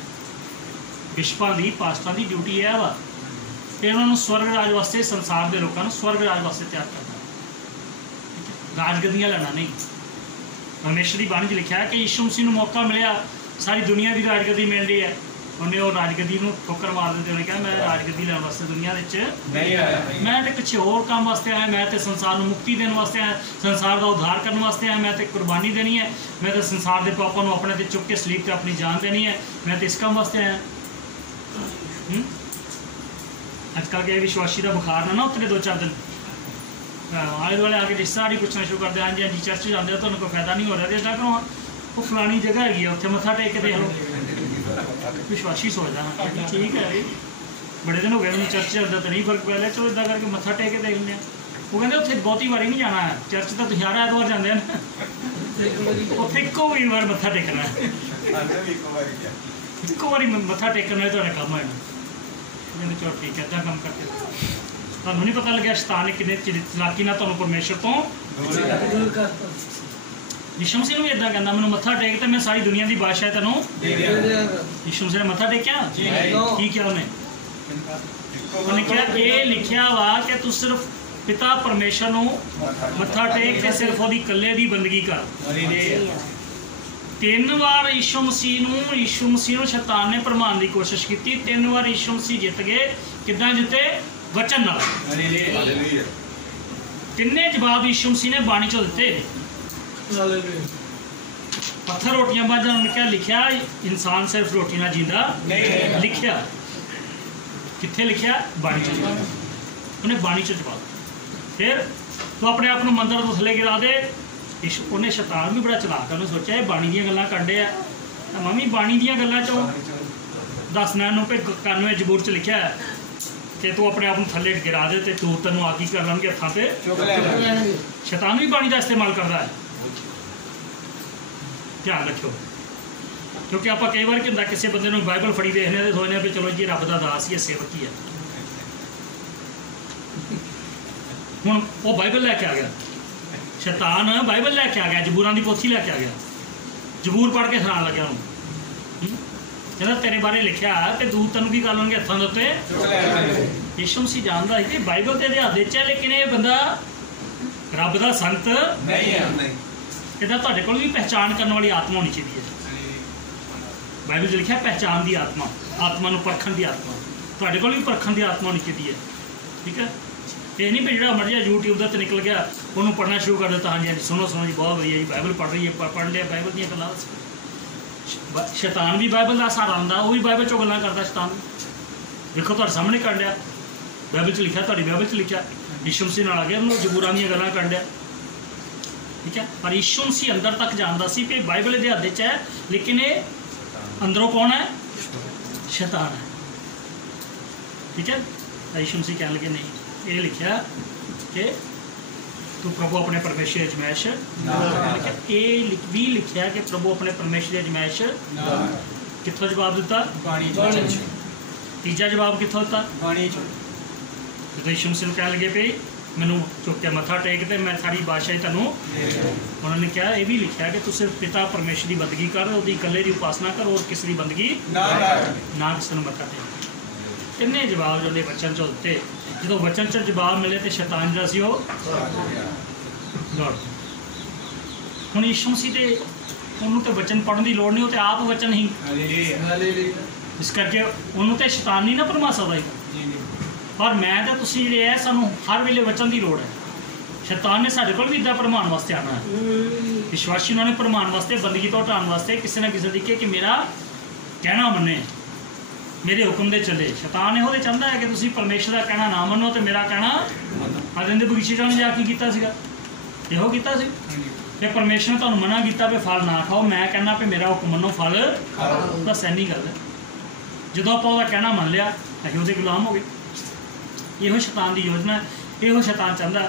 बिशपां की पास्टां की ड्यूटी है वा कि उन्होंने स्वर्ग राज वास्ते संसार के लोगों को स्वर्ग राज वास्ते तैयार करना, राजगद्दियां लेना नहीं। परमेश्वर की बाणी लिखा है कि यीशु मसीह को मौका मिलया, सारी दुनिया की राजगद्दी मिल रही है, उन्हें वो राजगद्दी को ठोकर मार देते। उन्हें कहा मैं राजगद्दी लैन वास्ते दुनिया नहीं आया, मैं तो किसी होर काम वास्ते आया, मैं तो संसार को मुक्ति देने वास्ते आया, संसार का उद्धार करने वास्ते आया, मैं तो कुर्बानी देनी है, मैं तो संसार के पापों को अपने ते चुक के सलीब पर अपनी जान देनी है, मैं तो इस काम वास्ते आया। अजकल के विश्वासी का बुखार ना उतरे 2-4 दिन आले दुआले आके रिश्तेदार ही पूछना शुरू करते, हाँ जी हाँ जी चर्च जाते हो तो कोई फायदा नहीं हो रहा, तो इदा करो वो फलानी जगह हैगी उत्थे मत्था टेक के देख लो। विश्वासी सोचता हाँ ठीक है बड़े दिन हो गए उन्हें चर्च चलता तो नहीं फर्क पै, चलो इदा करके मत्था टेक के देख लें। वो कहते उत्थे बहुती बारी नहीं जाना है, चर्च तो हर ऐतवार जाते हैं उत्थे एको वीरवार मत्था टेकना, एको बारी मत्था टेकना तो काम है। कहते चलो ठीक है इदा काम करके तुहानूं नहीं पता लग्या शैतान ने किन्ने चलाकी नाल तुहानूं परमेश्वर तो दूर करता। यीशु मसीह ने भी इदा कहना मैनूं मत्था टेक तो मैं सारी दुनिया की बादशाह तैनूं यीशु मसीह ने मत्था टेकिया की क्या उन्हें क्या ये लिखिया वा कि तू सिर्फ पिता परमेश्वर नूं मत्था टेक ते सिर्फ वो कल्ले की बंदगी कर। 3 बार यीशु मसीह नूं शैतान ने भरमाने की कोशिश की, 3 बार यीशु मसीह जित गए। किदां जिते? वचन नाल। किन्ने जवाब यीशु मसीह ने बाणी चो दिते? पत्थर रोटियां बाजा उन्होंने क्या लिखा? इंसान सिर्फ रोटी ना जींदा नहीं लिखिया। कित्थे लिखिया? बाणी चो। उन्हें बाणी चो जवाब। फिर तो अपने आप को मंदिर तो थले गिरा दे। उन्हें शैतान भी बड़ा चलाक है, उन्हें सोचा ये बाणी दी गल्लां कड्डे आ, मम्मी बाणी दी गल्लां चो दसना पे 91 जबूर च लिखा है कि तू अपने आप को थले गिरा दे तो तू तेनों आकी कर लेंगे हथां ते। शैतान भी बाणी का इस्तेमाल करता है, ध्यान रखियो। क्योंकि आप कई बार क्या किसी बंदे को बाइबल फड़ी देखने तो सोचने भी चलो जी रब का दास ही है, सेवक ही है। हुण वो बाइबल लैके आ गया, शैतान बाइबल लैके आ गया, जबूरां दी पोथी लैके आ गया, जबूर पढ़ के सुनान लग्या उन्होंने। कहता तेरे बारे लिखा कि दूत तेन की कर लेंगे हथों के उत्ते। यीशु मसीह जानता है कि बाइबल तेरे हाथ है, लेकिन ये बंदा रब का संत नहीं है। कहता तुहाडे कोल भी पहचान करने वाली आत्मा होनी चाहिए। बाइबल च लिखा पहचान की आत्मा, आत्मा नूं परखण की आत्मा, तुहाडे कोल भी परखण की आत्मा होनी चाहिए। ठीक है, ये नहीं भी जो मर्जी यूट्यूब का निकल गया उन्होंने पढ़ना शुरू कर दिता, हाँ जी हाँ जी सुनो जी बहुत वधिया जी बाइबल पढ़ रही है, पढ़ लिया बाइबल दी गल्लां। शैतान भी बाइबल का सहारा आंदा, वो भी बाइबल चो गल्लां करता शैतान। देखो तुहाडे सामने कर लिया, बाइबल च लिखा, तुहाडी बाइबल च लिखा, यीशु मसीह नाल आ गया उन्होंने जबूरां दी गल्लां कर लिया। ठीक है, पर यीशु मसीह अंदर तक जानता सी कि बाइबल दे हत्थ च है, लेकिन ये अंदरों कौन है? शैतान है। ठीक है, यीशु मसीह कहने लगे नहीं, ये लिखा कि तू प्रभु अपने परमेश्वर की अजमाइश, ये भी लिखा कि प्रभु अपने परमेश्वर की अजमाइश। कितों जवाब दिता? तीजा जवाब कितों दिता? ਜਦੋਂ ਯਿਸੂ ਮਸੀਹ ਨੂੰ ਕਹਿਣ ਲੱਗੇ ਵੀ ਮੈਨੂੰ ਚੁੱਕ ਕੇ ਮੱਥਾ ਟੇਕ ਤੇ ਮੈਂ ਸਾਰੀ ਬਾਦਸ਼ਾਹੀ ਤੁਹਾਨੂੰ। ਉਹਨਾਂ ਨੇ ਕਿਹਾ ਇਹ ਵੀ ਲਿਖਿਆ ਕਿ ਤੁਸੀਂ ਪਿਤਾ ਪਰਮੇਸ਼ਰ ਦੀ ਬੰਦਗੀ ਕਰ, ਉਹਦੀ ਇਕੱਲੇ ਦੀ ਉਪਾਸਨਾ ਕਰ, ਹੋਰ ਕਿਸੇ ਦੀ ਬੰਦਗੀ ਨਾ ਕਿਸੇ ਨੂੰ ਮੱਥਾ ਟੇਕ। ਕਿੰਨੇ ਜਵਾਬ ਜਿਹੜੇ ਵਚਨ 'ਚ ਦਿੱਤੇ। ਜਦੋਂ ਵਚਨ 'ਚ ਜਵਾਬ ਮਿਲੇ ਤੇ ਸ਼ੈਤਾਨ ਜਿਹੜਾ ਸੀ ਉਹ ਦੌੜ। ਹੁਣ ਯਿਸੂ ਮਸੀਹ ਤੇ ਉਹਨੂੰ ਤੇ ਵਚਨ ਪੜ੍ਹਨ ਦੀ ਲੋੜ ਨਹੀਂ, ਉਹ ਤੇ ਆਪ ਵਚਨ ਹੀ। ਇਸ ਕਰਕੇ ਉਹਨੂੰ ਤੇ ਸ਼ੈਤਾਨ ਨਹੀਂ ਨਾ ਭਰਮਾ ਸਕਦਾ ਹੀ। ਪਰ ਮੈਂ ਤਾਂ ਤੁਸੀਂ ਜਿਹੜੇ ਹੈ ਸਾਨੂੰ ਹਰ ਵੇਲੇ ਵਚਨ ਦੀ ਲੋੜ ਹੈ। ਸ਼ੈਤਾਨ ਨੇ ਸਾਡੇ ਕੋਲ ਵੀ ਇੱਦਾਂ ਭਰਮਾਉਣ ਵਾਸਤੇ ਆਉਣਾ ਹੈ। ਵਿਸ਼ਵਾਸੀ ਉਹਨਾਂ ਨੇ ਭਰਮਾਉਣ ਵਾਸਤੇ, ਬੰਦਗੀ ਤੋਂ ਹਟਾਉਣ ਵਾਸਤੇ ਕਿਸੇ ਨਾ ਕਿਸੇ ਤਰੀਕੇ ਕਿ ਮੇਰਾ ਕਹਿਣਾ ਮੰਨੇ, ਮੇਰੇ ਹੁਕਮ ਦੇ ਚੱਲੇ। ਸ਼ੈਤਾਨ ਇਹੋ ਜਿਹਾ ਚਾਹੁੰਦਾ ਹੈ ਕਿ ਤੁਸੀਂ ਪਰਮੇਸ਼ਰ ਦਾ ਕਹਿਣਾ ਨਾ ਮੰਨੋ ਤੇ ਮੇਰਾ ਕਹਿਣਾ। ਆਦਮ ਦੇ ਬਗੀਚੇ 'ਚ ਉਹਨੇ ਜਾ ਕੇ ਕੀਤਾ ਸੀਗਾ, ਇਹੋ ਕੀਤਾ ਸੀ ਕਿ ਪਰਮੇਸ਼ਰ ਨੇ ਤੁਹਾਨੂੰ ਮਨਾ ਕੀਤਾ ਵੀ ਫਲ ਨਾ ਖਾਓ, ਮੈਂ ਕਹਿੰਦਾ ਵੀ ਮੇਰਾ ਹੁਕਮ ਮੰਨੋ, ਫਲ ਬਸ ਇੰਨੀ ਗੱਲ ਹੈ। ਜਦੋਂ ਆਪਾਂ ਉਹਦਾ ਕਹਿਣਾ ਮੰਨ ਲਿਆ ਅਸੀਂ ਉਹਦੇ ਗੁਲਾਮ ਹੋ ਗਏ। ਇਹੋ ਸ਼ੈਤਾਨ ਦੀ ਯੋਜਨਾ ਹੈ। ਇਹੋ ਸ਼ੈਤਾਨ ਚਾਹੁੰਦਾ।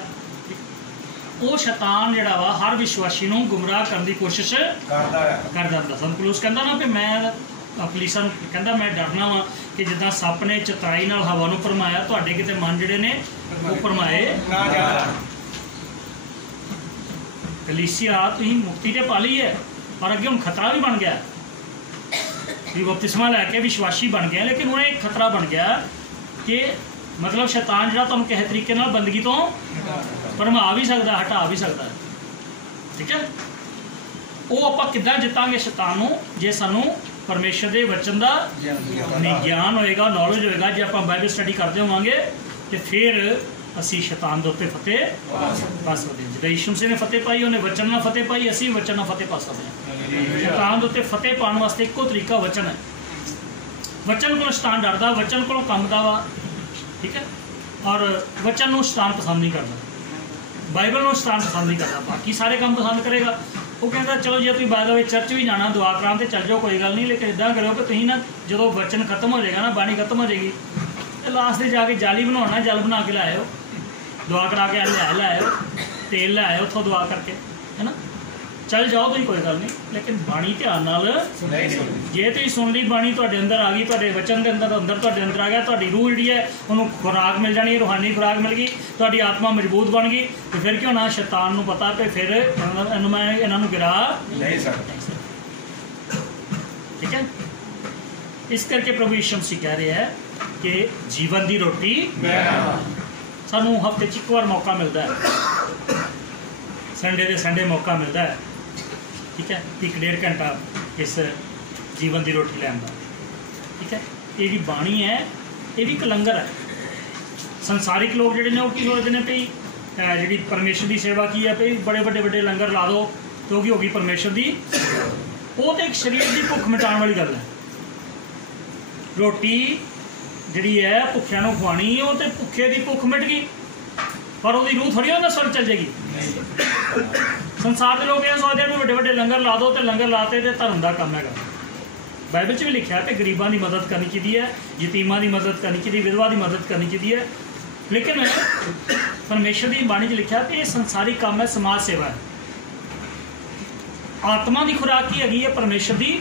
ਉਹ ਸ਼ੈਤਾਨ ਜਿਹੜਾ ਵਾ ਹਰ ਵਿਸ਼ਵਾਸੀ ਨੂੰ ਗੁੰਮਰਾਹ ਕਰਨ ਦੀ ਕੋਸ਼ਿਸ਼ ਕਰਦਾ ਹੁੰਦਾ। ਸੰਤ ਪੌਲੁਸ ਕਹਿੰਦਾ ਨਾ ਵੀ ਮੈਂ ਅਪਲੀਸਾਂ ਨੂੰ ਕਹਿੰਦਾ ਮੈਂ ਡਰਨਾ ਵਾ ਕਿ ਜਿੱਦਾਂ ਸੱਪ ਨੇ ਚਤਰਾਈ ਨਾਲ ਹਵਾ ਨੂੰ ਭਰਮਾਇਆ, ਤੁਹਾਡੇ ਕਿਤੇ ਮਨ ਜਿਹੜੇ ਨੇ ਉਹ ਭਰਮਾਏ ਨਾ ਜਾਣ। ਕਲੀਸਿਆ ਤੁਸੀਂ ਮੁਕਤੀ ਤੇ ਪਾ ਲਈ ਹੈ, ਪਰ ਅੱਗੇ ਹੁਣ ਖਤਰਾ ਵੀ ਬਣ ਗਿਆ ਵੀ ਬਪਤਿਸਮਾ ਲੈ ਕੇ ਵਿਸ਼ਵਾਸੀ ਬਣ ਗਿਆ, ਲੇਕਿਨ ਹੁਣ ਇੱਕ ਖਤਰਾ ਬਣ ਗਿਆ ਕਿ ਮਤਲਬ ਸ਼ੈਤਾਨ ਜਿਹੜਾ ਤੁਹਾਨੂੰ ਕਿਸੇ ਤਰੀਕੇ ਨਾਲ ਬੰਦਗੀ ਤੋਂ ਭਰਮਾ ਵੀ ਸਕਦਾ, ਹਟਾ ਵੀ ਸਕਦਾ। ਠੀਕ ਹੈ। ਉਹ ਆਪਾਂ ਕਿੱਦਾਂ ਜਿੱਤਾਂਗੇ ਸ਼ੈਤਾਨ ਨੂੰ? ਜੇ ਸਾਨੂੰ ਪਰਮੇਸ਼ਰ ਦੇ ਵਚਨ ਦਾ ਗਿਆਨ ਹੋਏਗਾ, ਨੌਲੇਜ ਹੋਏਗਾ। ਜੇ ਆਪਾਂ ਬਾਈਬਲ ਸਟੱਡੀ ਕਰਦੇ ਹੋਵਾਂਗੇ ਤੇ ਫਿਰ ਅਸੀਂ ਸ਼ੈਤਾਨ ਦੇ ਉੱਤੇ ਫਤਿਹ ਪਾ ਸਕਦੇ ਹਾਂ। ਜਿੱਦਾਂ ਯਿਸੂ ਮਸੀਹ ਨੇ ਫਤਿਹ ਪਾਈ, ਉਹਨੇ ਵਚਨ ਨਾਲ ਫਤਿਹ ਪਾਈ, ਅਸੀਂ ਵਚਨ ਨਾਲ ਫਤਿਹ ਪਾ ਸਕਦੇ ਹਾਂ। ਸ਼ੈਤਾਨ ਦੇ ਉੱਤੇ ਫਤਿਹ ਪਾਉਣ ਵਾਸਤੇ ਇੱਕੋ ਤਰੀਕਾ ਵਚਨ ਹੈ। ਵਚਨ ਕੋਲੋਂ ਸ਼ੈਤਾਨ ਡਰਦਾ, ਵਚਨ ਕੋਲੋਂ ਕੰਬਦਾ ਵਾ। ਠੀਕ ਹੈ। ਔਰ ਵਚਨ ਨੂੰ ਸ਼ੈਤਾਨ ਪਸੰਦ ਨਹੀਂ ਕਰਦਾ, ਬਾਈਬਲ ਨੂੰ ਸ਼ੈਤਾਨ ਪਸੰਦ ਨਹੀਂ ਕਰਦਾ, ਬਾਕੀ ਸਾਰੇ ਕੰਮ ਪਸੰਦ ਕਰੇਗਾ। ਉਹ ਕਹਿੰਦਾ ਚਲੋ ਜੇ ਤੁਸੀਂ ਬਾਅਦ ਵਿੱਚ ਚਰਚ ਵੀ ਜਾਣਾ, ਦੁਆ ਕਰਾਉਣ ਤੇ ਚੱਲ ਜਾਓ, ਕੋਈ ਗੱਲ ਨਹੀਂ, ਲੇਕਿਨ ਇੱਦਾਂ ਕਰਿਓ ਕਿ ਤੁਸੀਂ ਨਾ ਜਦੋਂ ਵਚਨ ਖਤਮ ਹੋ ਜਾਏਗਾ ਨਾ, ਬਾਣੀ ਖਤਮ ਹੋ ਜਾਏਗੀ ਤੇ ਲਾਸਟ ਤੇ ਜਾ ਕੇ ਜਾਲੀ ਬਣਾਉਣਾ, ਜਲ ਬਣਾ ਕੇ ਲਿਆਇਓ, ਦੁਆ ਕਰਾ ਕੇ ਲੈ ਆਇਓ, ਤੇਲ ਲੈ ਆਇਓ ਉੱਥੋਂ ਦੁਆ ਕਰਕੇ, ਹੈ ਨਾ। ਚੱਲ ਜਾਓ ਤੁਸੀਂ, ਕੋਈ ਗੱਲ ਨਹੀਂ, ਲੇਕਿਨ ਬਾਣੀ ਧਿਆਨ ਨਾਲ ਜੇ ਤੁਸੀਂ ਸੁਣ ਲਈ, ਬਾਣੀ ਤੁਹਾਡੇ ਅੰਦਰ ਆ ਗਈ, ਤੁਹਾਡੇ ਵਚਨ ਦੇ ਅੰਦਰ ਤੁਹਾਡੇ ਅੰਦਰ ਆ ਗਿਆ, ਤੁਹਾਡੀ ਰੂਹ ਜਿਹੜੀ ਹੈ ਉਹਨੂੰ ਖੁਰਾਕ ਮਿਲ ਜਾਣੀ, ਰੂਹਾਨੀ ਖੁਰਾਕ ਮਿਲ ਗਈ, ਤੁਹਾਡੀ ਆਤਮਾ ਮਜ਼ਬੂਤ ਬਣ ਗਈ, ਤੇ ਫਿਰ ਕਿਉਂ ਨਾ ਸ਼ੈਤਾਨ ਨੂੰ ਪਤਾ ਕਿ ਫਿਰ ਇਹਨਾਂ ਨੂੰ ਗਿਰਾ ਨਹੀਂ ਸਕਦਾ। ਠੀਕ ਹੈ। ਇਸ ਕਰਕੇ ਪ੍ਰਭੂ ਯਿਸੂ ਮਸੀਹ ਕਹਿ ਰਿਹਾ ਹੈ ਕਿ ਜੀਵਨ ਦੀ ਰੋਟੀ ਸਾਨੂੰ ਹਫ਼ਤੇ 'ਚ ਇੱਕ ਵਾਰ ਮੌਕਾ ਮਿਲਦਾ ਹੈ, ਸੰਡੇ ਦੇ ਸੰਡੇ ਮੌਕਾ ਮਿਲਦਾ ਹੈ। ਠੀਕ ਹੈ। 1-1.5 ਘੰਟਾ ਇਸ ਜੀਵਨ ਦੀ ਰੋਟੀ ਲੈਣ ਦਾ। ਠੀਕ ਹੈ। ਇਹ ਜਿਹੜੀ ਬਾਣੀ ਹੈ ਇਹ ਵੀ ਇੱਕ ਲੰਗਰ ਹੈ। ਸੰਸਾਰਿਕ ਲੋਕ ਜਿਹੜੇ ਨੇ ਉਹ ਕੀ ਸੋਚਦੇ ਨੇ ਵੀ ਜਿਹੜੀ ਪਰਮੇਸ਼ਰ ਦੀ ਸੇਵਾ ਕੀ ਹੈ, ਵੀ ਬੜੇ ਵੱਡੇ ਲੰਗਰ ਲਾ ਦਿਓ ਕਿਉਂਕਿ ਹੋ ਗਈ ਪਰਮੇਸ਼ਰ ਦੀ। ਉਹ ਤਾਂ ਇੱਕ ਸਰੀਰ ਦੀ ਭੁੱਖ ਮਿਟਾਉਣ ਵਾਲੀ ਗੱਲ ਹੈ। ਰੋਟੀ ਜਿਹੜੀ ਹੈ ਭੁੱਖਿਆਂ ਨੂੰ ਖਵਾਉਣੀ, ਉਹ ਤੇ ਭੁੱਖੇ ਦੀ ਭੁੱਖ ਮਿਟ ਗਈ, ਪਰ ਉਹਦੀ ਰੂਹ ਥੋੜ੍ਹੀ ਉਹਦਾ ਸਵਰਗ ਚੱਲ ਜਾਏਗੀ। ਸੰਸਾਰ ਦੇ ਲੋਕ ਇਹ ਸੋਚਦੇ ਵੀ ਵੱਡੇ ਲੰਗਰ ਲਾ ਦਿਓ, ਤੇ ਲੰਗਰ ਲਾਤੇ ਤੇ ਧਰਮ ਦਾ ਕੰਮ ਹੈਗਾ। ਬਾਈਬਲ 'ਚ ਵੀ ਲਿਖਿਆ ਕਿ ਗਰੀਬਾਂ ਦੀ ਮਦਦ ਕਰਨੀ ਚਾਹੀਦੀ ਹੈ, ਯਤੀਮਾਂ ਦੀ ਮਦਦ ਕਰਨੀ ਚਾਹੀਦੀ, ਵਿਧਵਾ ਦੀ ਮਦਦ ਕਰਨੀ ਚਾਹੀਦੀ ਹੈ। ਲੇਕਿਨ ਪਰਮੇਸ਼ਰ ਦੀ ਬਾਣੀ 'ਚ ਲਿਖਿਆ ਕਿ ਇਹ ਸੰਸਾਰਿਕ ਕੰਮ ਹੈ, ਸਮਾਜ ਸੇਵਾ ਹੈ। ਆਤਮਾ ਦੀ ਖੁਰਾਕ ਕੀ ਹੈਗੀ ਹੈ? ਪਰਮੇਸ਼ਰ ਦੀ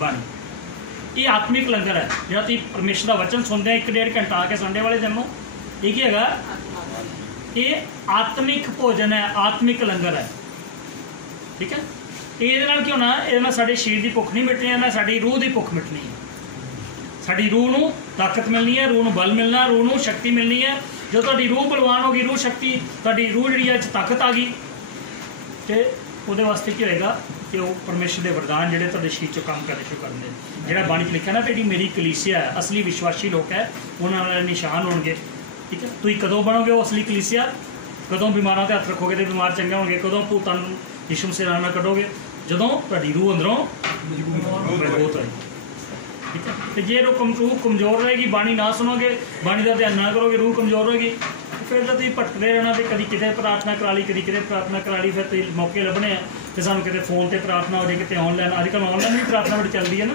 ਬਾਣੀ। ਇਹ ਆਤਮਿਕ ਲੰਗਰ ਹੈ ਜਿਹੜਾ ਤੁਸੀਂ ਪਰਮੇਸ਼ਰ ਦਾ ਵਚਨ ਸੁਣਦੇ ਆ 1-1.5 ਘੰਟਾ ਆ ਕੇ ਸੰਡੇ ਵਾਲੇ ਦਿਨ ਨੂੰ। ਇਹ ਕੀ ਹੈਗਾ? ਇਹ ਆਤਮਿਕ ਭੋਜਨ ਹੈ, ਆਤਮਿਕ ਲੰਗਰ ਹੈ। ਠੀਕ ਹੈ। ਇਹਦੇ ਨਾਲ ਕੀ ਹੋਣਾ? ਇਹਦੇ ਨਾਲ ਸਾਡੇ ਸਰੀਰ ਦੀ ਭੁੱਖ ਨਹੀਂ ਮਿਟਣੀ, ਇਹਦੇ ਨਾਲ ਸਾਡੀ ਰੂਹ ਦੀ ਭੁੱਖ ਮਿਟਣੀ ਹੈ। ਸਾਡੀ ਰੂਹ ਨੂੰ ਤਾਕਤ ਮਿਲਣੀ ਹੈ, ਰੂਹ ਨੂੰ ਬਲ ਮਿਲਣਾ, ਰੂਹ ਨੂੰ ਸ਼ਕਤੀ ਮਿਲਣੀ ਹੈ। ਜਦੋਂ ਤੁਹਾਡੀ ਰੂਹ ਬਲਵਾਨ ਹੋ ਗਈ, ਰੂਹ ਸ਼ਕਤੀ, ਤੁਹਾਡੀ ਰੂਹ ਜਿਹੜੀ ਹੈ 'ਚ ਤਾਕਤ ਆ ਗਈ, ਤੇ ਉਹਦੇ ਵਾਸਤੇ ਕੀ ਹੋਏਗਾ ਕਿ ਉਹ ਪਰਮੇਸ਼ਰ ਦੇ ਵਰਦਾਨ ਜਿਹੜੇ ਤੁਹਾਡੇ ਸਰੀਰ 'ਚੋਂ ਕੰਮ ਕਰਨੇ ਸ਼ੁਰੂ ਕਰਨਗੇ। ਜਿਹੜਾ ਬਾਣੀ 'ਚ ਲਿਖਿਆ ਨਾ ਜਿਹੜੀ ਮੇਰੀ ਕਲੀਸਿਆ ਹੈ, ਅਸਲੀ ਵਿਸ਼ਵਾਸੀ ਲੋਕ ਹੈ, ਉਹਨਾਂ ਨਾਲ ਨਿਸ਼ਾਨ ਹੋਣਗੇ। ਠੀਕ ਹੈ। ਤੁਸੀਂ ਕਦੋਂ ਬਣੋਗੇ ਉਹ ਅਸਲੀ ਕਲੀਸਿਆ? ਕਦੋਂ ਬਿਮਾਰਾਂ 'ਤੇ ਹੱਥ ਰੱਖੋਗੇ ਤੇ ਬਿਮਾਰ ਚੰਗੇ ਹੋਣਗੇ? ਕਦੋਂ ਭੂਤਾਂ ਨੂੰ ਯਿਸੂ ਮਸੀਹ ਨਾਲ ਕੱਢੋਗੇ? ਜਦੋਂ ਤੁਹਾਡੀ ਰੂਹ ਅੰਦਰੋਂ ਮਜ਼ਬੂਤ ਹੋਏਗੀ। ਠੀਕ ਹੈ। ਤੇ ਜੇ ਰੂਹ ਕਮਜ਼ੋਰ ਰਹੇਗੀ, ਬਾਣੀ ਨਾ ਸੁਣੋਗੇ, ਬਾਣੀ ਦਾ ਧਿਆਨ ਨਾ ਕਰੋਗੇ, ਰੂਹ ਕਮਜ਼ੋਰ ਹੋਏਗੀ, ਫਿਰ ਤਾਂ ਤੁਸੀਂ ਭਟਕਦੇ ਰਹਿਣਾ ਤੇ ਕਦੀ ਕਿਤੇ ਪ੍ਰਾਰਥਨਾ ਕਰਾ ਲਈ, ਕਦੀ ਕਿਤੇ ਪ੍ਰਾਰਥਨਾ ਕਰਾ ਲਈ। ਫਿਰ ਤੁਸੀਂ ਮੌਕੇ ਲੱਭਣੇ ਆ ਤੇ ਸਾਨੂੰ ਕਿਤੇ ਫੋਨ 'ਤੇ ਪ੍ਰਾਰਥਨਾ ਹੋ ਜਾਏ, ਕਿਤੇ ਔਨਲਾਈਨ। ਅੱਜ ਕੱਲ੍ਹ ਔਨਲਾਈਨ ਵੀ ਪ੍ਰਾਰਥਨਾ ਬੜੀ ਚੱਲਦੀ ਹੈ ਨਾ।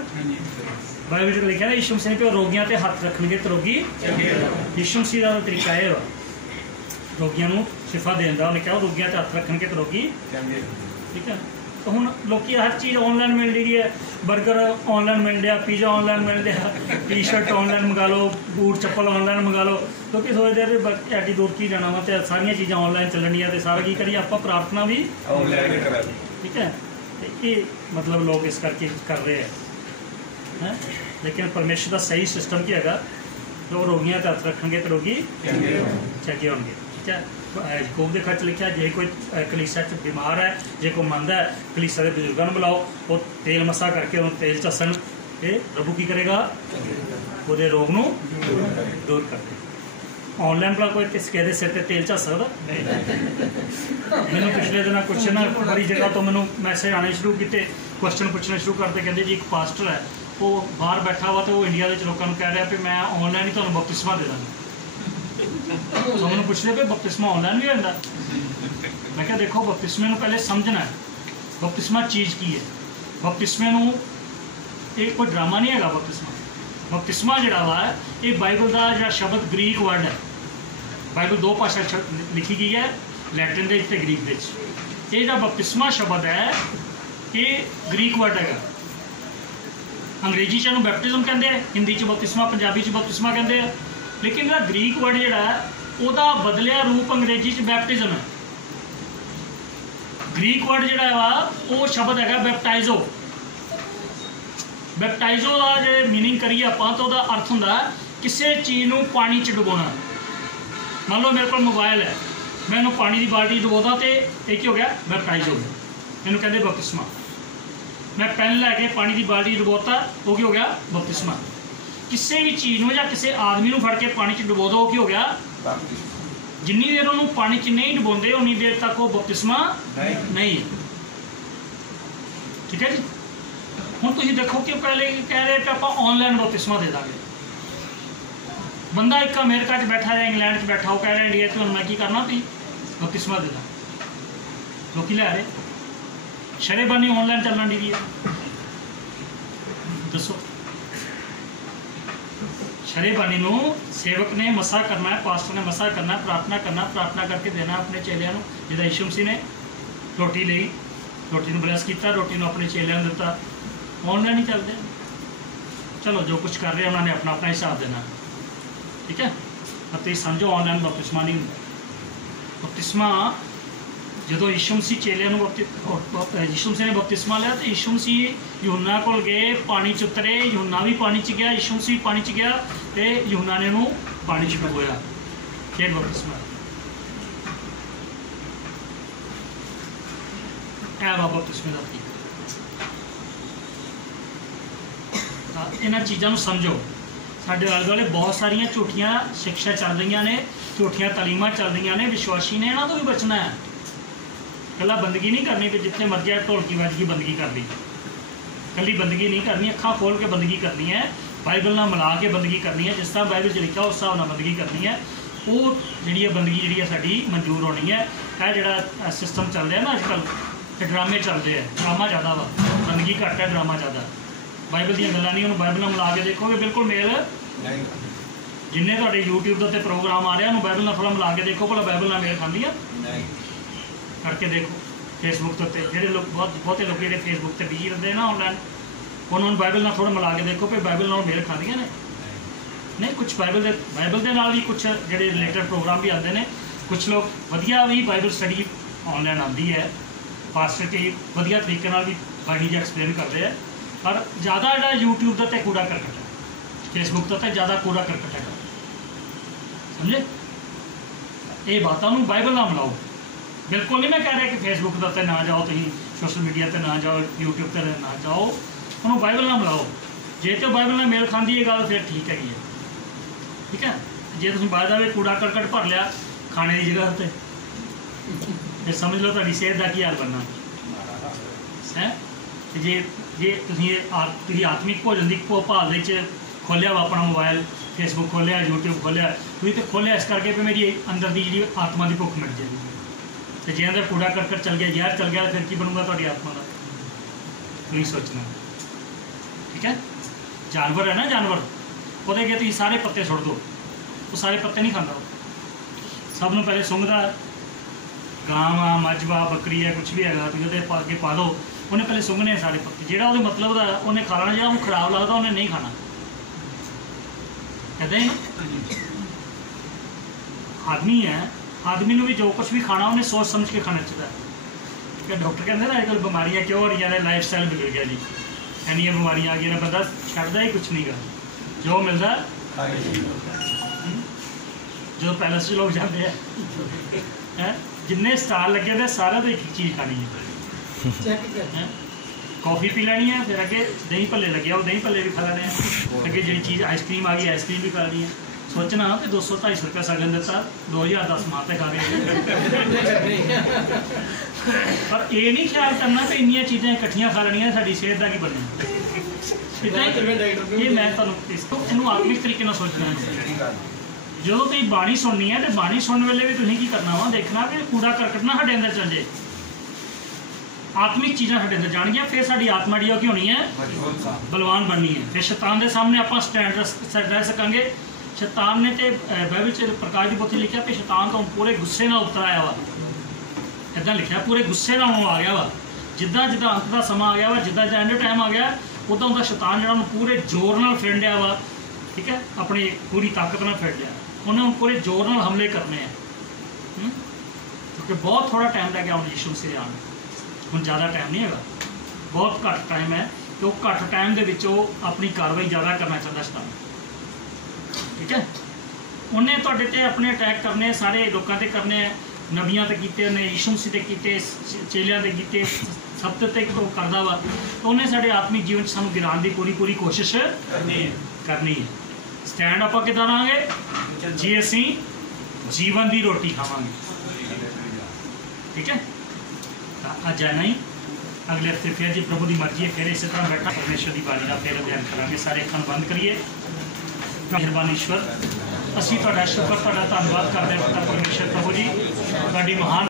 ਬਾਈਬਲ 'ਚ ਲਿਖਿਆ ਨਾ ਯਿਸੂ ਮਸੀਹ ਨੇ ਕਿ ਰੋਗੀਆਂ 'ਤੇ ਹੱਥ ਰੱਖਣਗੇ ਤੇ ਰੋਗੀ। ਯਿਸੂ ਮਸੀਹ ਦਾ ਤਰੀਕਾ ਇਹ ਵਾ ਰੋਗੀਆਂ ਨੂੰ ਸ਼ਿਫਾ ਦੇਣ ਦਾ। ਉਹਨੇ ਕਿਹਾ ਰੋਗੀਆਂ 'ਤੇ ਹੱਥ ਰੱਖਣਗੇ ਤੇ ਰੋਗੀ। ਠੀਕ ਹੈ। तो हुण लोकी हर चीज़ ऑनलाइन मिल रही है, बर्गर ऑनलाइन मिल रहा, पिज़्ज़ा ऑनलाइन मिल रहा, टी शर्ट ऑनलाइन मंगा लो, बूट चप्पल ऑनलाइन मंगा लो। लोकी सोचते हैं कि एड्डी दूर की जाना वा, तो सारिया चीज़ां ऑनलाइन चलनियां, तो सारा की करिए आप प्रार्थना भी ऑनलाइन करा दी। ठीक है, ये मतलब लोग इस करके कर रहे हैं। लेकिन परमेश्वर का सही सिस्टम की है, लोग रोगियों का हथ रखेंगे तो रोगी चंगे होंगे। ठीक है, याकूब के खत लिखा, जे कोई कलीसिया च बीमार है, जे कोई मंदा है, कलीसिया के बजुर्गों को बुलाओ, वो तेल मसा करके उन्होंने तेल चसन, ये प्रभु की करेगा, वो रोग नूं दूर कर दे। ऑनलाइन भला कोई किसी के सिर पर तेल झस सकता? मैंने पिछले दिन कुछ ना बड़ी जगह तो मैंने मैसेज आने शुरू किए, क्वेश्चन पूछने शुरू करते, कहते जी एक पास्टर है वो बाहर बैठा हुआ, तो वो इंडिया के लोगों को कह रहा कि मैं ऑनलाइन ही तुम्हें बपतिस्मा दे दूँगा। तो मैंने पूछते भी बपतिस्मा ऑनलाइन भी होता? मैं क्या देखो, बपतिस्मे को पहले समझना है, बपतिस्मा चीज़ की है। बपतिस्मे को एक कोई ड्रामा नहीं है। बपतिस्मा जिहड़ा वा ये बाइबल का जो शब्द ग्रीक वर्ड है, बाइबल दो भाषा लिखी गई है, लैटिन के ग्रीक के। ये जो बपतिस्मा शब्द है ये ग्रीक वर्ड है। अंग्रेजी च इहनूं बैप्टिज्म कहते हैं, हिंदी च बपतिस्मा, पंजाबी च बपतिस्मा कहते हैं। लेकिन जो ग्रीक वर्ड जिहड़ा है उसका बदलिया रूप अंग्रेजी च बैप्टिज्म है। ग्रीक वर्ड जिहड़ा वा वो शब्द है बैप्टाइजो। बैप्टाइजो का जो मीनिंग करिए आप तो वह अर्थ होंदा किसी चीज़ को पानी च डुबोना। मान लो मेरे को मोबाइल है, मैं इन्हूं पानी की बाल्टी डुबोदा तो एक हो गया बैप्टाइज हो गया, इन्हूं कहते बपतिस्मा। मैं पेन लैके पानी की बाल्टी डुबोता वो की हो गया बपतिस्मा। किसी भी चीज़ में या किसी आदमी को फड़ के पानी च डुबो दो वो की हो गया। जिन्नी देर उन्होंने पानी च नहीं डुबोंदे उन्नी देर तक वो बपतिस्मा नहीं। ठीक है जी। हुण तुसीं देखो कि पहले कह रहे कि आप ऑनलाइन बपतिस्मा दे देंगे। बंदा एक अमेरिका च बैठा है, इंग्लैंड च बैठा, वो कह रहे इंडिया तो मैं की करना भी बपतिस्मा दे दा। लोग लै रहे शरेबानी ऑनलाइन चलना डी है। दसो शरेबानी नूं सेवक ने मसा करना है, पास्टर ने मसा करना, प्रार्थना करना, प्रार्थना करके देना अपने चेलियां नूं। जिद्दां यीशु मसीह ने रोटी ली, रोटी नूं ब्लैस किया, रोटी नूं अपने चेलियां नूं दिता। ऑनलाइन ही चलते हैं। चलो जो कुछ कर रहे हैं उन्होंने अपना अपना हिसाब देना। ठीक है, अब तो समझो ऑनलाइन बपतिस्मा नहीं होंदा। बपतिस्मा जो यीशु मसीह चेलियां यीशु मसीह ने बपतिस्मा लिया तो यीशु मसीह यूहन्ना कोल गए, पानी च उतरे, यूहन्ना भी पानी च गया, यीशु मसीह पानी च गया तो यूहन्ना ने उन्होंने पानी च डुबोया। फिर बपतिस्मा है बपतिस्मे का तरीका। इन्हां चीज़ों को समझो। साढ़े आले दुआले बहुत सारिया झूठियां शिक्षा चल रही ने, झूठियां तालीमां चल रही ने। विश्वासी ने इन्हों तो भी बचना है। कला बंदगी नहीं करनी कि जिथे मर्जी ढोलकी वजगी बंदगी कर ली। कली बंदगी नहीं करनी, अखा खोल के बंदगी करनी है, बाइबल नाल मिला के बंदगी करनी है। जिस तरह बाइबल च लिखा उस हिसाब नाल बंदगी करनी है। वो जी बंदगी जी साड़ी मंजूर होनी है। यह जोड़ा सिस्टम चल रहा है ना अजकल, ड्रामे चलते हैं, ड्रामा ज़्यादा वा, बंदगी घट है, ड्रामा ज़्यादा। बाइबल दी गल्लां नहीं, उन्होंने बाइबल नाल मिला के देखोगे बिल्कुल मेल जिन्ने तुहाडे यूट्यूब के उत्ते प्रोग्राम आ रहे हैं बाइबल नाल थोड़ा मिला के देखो, भला बाइबल नाल मेल खांदी है करके देखो। फेसबुक के उत्ते जिहड़े लोग बहुते लोग जिहड़े फेसबुक से बिजी रहते हैं ना ऑनलाइन, उन्होंने बाइबल नाल थोड़ा मिला के देखो कि बाइबल नाल मेल खांदियां ने नहीं। कुछ बाइबल के नाल भी कुछ जिहड़े रिलेटेड प्रोग्राम भी आते हैं। कुछ लोग वधिया भी बाइबल स्टडी ऑनलाइन आती है, पास्टर की वधिया तरीके नाल भी बाइबल जी एक्सप्लेन करते हैं। पर ज़्यादा जो यूट्यूब के उत्ते कूड़ा करकट है, फेसबुक के उत्ते ज़्यादा कूड़ा करकट है। समझे? ये बातों को बाइबल नाल मिलाओ। बिल्कुल नहीं मैं कह रहा कि फेसबुक के उत्ते ना जाओ, तुम सोशल मीडिया पर ना जाओ, यूट्यूब पर ना जाओ, उन्होंने बाइबल नाल मिलाओ। जे तो बाइबल नाल मेल खाती है गल फिर ठीक हैगी है। ठीक है, जे तुम बाद में कूड़ा करकट भर लिया खाने की जगह पर फिर समझ लो तुहाडी सेहत का की हाल बनना है। जे जे तुसीं आत्मिक भोजन की भाल खोलिया वा अपना मोबाइल, फेसबुक खोलिया, यूट्यूब खोलिया, तुसीं तो खोलिया इस करके भी मेरी अंदर की जी आत्मा की भुख मिट जाएगी। तो जे अंदर कूड़ा करकट चल गया, जहर चल गया, फिर की बनूगा तुहाडी आत्मा का? नहीं सोचना। ठीक है, जानवर है ना, जानवर वो अगे तुसीं सारे पत्ते सुट दो, वो सारे पत्ते नहीं खाता। सब नूं पहले सूंघदा गां वा मझ वा बकरी है कुछ भी है तुम वो अगे पा दो, उन्हें पहले सुंघने सारे पत्ते, जो मतलब का उन्हें खा लेना, जो खराब लगता उन्हें नहीं खाना। कहते हैं आदमी है, आदमी को भी जो कुछ भी खाना उन्हें सोच समझ के खाना चाहिए। ठीक है, डॉक्टर कहते हैं ना अजकल बीमारियां क्यों हो रही हैं, लाइफ स्टाइल बिगड़ गया जी, इनिया बीमारियां आ गई, बंदा छड्डदा ही कुछ नहीं गा, जो मिलता जो पैलेस च लोग जाते हैं जिन्ने स्टाल लगे थे सारे तो एक ही चीज़ खानी है, कॉफ़ी पी लेनी है, फिर अगे दही भल्ले लगे वो दही भल्ले भी खा लेने हैं, अगे जी चीज़ आइसक्रीम आ गई आइसक्रीम भी खा ली है। सोचना कि 200-250 रुपया सगन देता 2010 माते खा गए, पर ये नहीं ख्याल करना कि इन्नियां चीज़ें इकट्ठियां खा लेनियां साडी सेहत का की बनना। ये मैं तुहानूं इसको इनू आत्मिक तरीके नाल सोचना है। जो तुम बाणी सुननी है तो बाणी सुनने वेले भी तुसीं की करना वा, देखना कि कूड़ा करकट ना साडे अंदर चल जाए, आत्मिक चीज़ां साडे अंदर जाणगियां, फिर साडी आत्मा जी की होनी है बलवान बननी है, फिर शैतान के सामने आप स्टैंड रह सकांगे। शैतान ने तो बाइबल च प्रकाश की पोथी लिखा कि शैतान तो पूरे गुस्से नाल उतर आया वा, इदां लिखा पूरे गुस्से नाल आ गया वा, जिद्दां जिद्दां अंत का समा आ गया वा, जिद्दां जिद्दां एंड टाइम आ गया उदां उदा शैतान जिहड़ा पूरे जोर नाल फिर लिया वा। ठीक है, अपनी पूरी ताकत नाल फिर लिया, उन्हें पूरे जोर नाल हमले करने हैं, क्योंकि बहुत थोड़ा टाइम रह गया हम यीशु मसीह आने, हुण ज़्यादा टाइम नहीं है, बहुत घट टाइम है, तो घट टाइम के विच अपनी कार्रवाई ज़्यादा करना चाहता शैतान। ठीक है, उन्हें तुहाडे ते अपने अटैक करने, सारे लोगों ते करने, नबियां ते कीते, उन्हें यीशु मसीह ते कीते, चेलियां ते कीते, सब ते करदा वा, तो उन्हें साडे आत्मिक जीवन सानू गिराने की पूरी कोशिश करनी है। स्टैंड आप किदां रहांगे जे असीं जीवन की रोटी खावांगे। ठीक है, अज है नहीं, अगले हफ्ते फिर जी प्रभु की मर्जी है, फिर इस तरह बैठा परमेश्वर की बाणी का फिर अध्ययन करांगे। सारे अखां बंद करिए। मेहरबान ईश्वर, असीं तुहाडा शुक्र तुहाडा धन्नवाद करते हैं परमेश्वर प्रभु जी, तुहाडी महान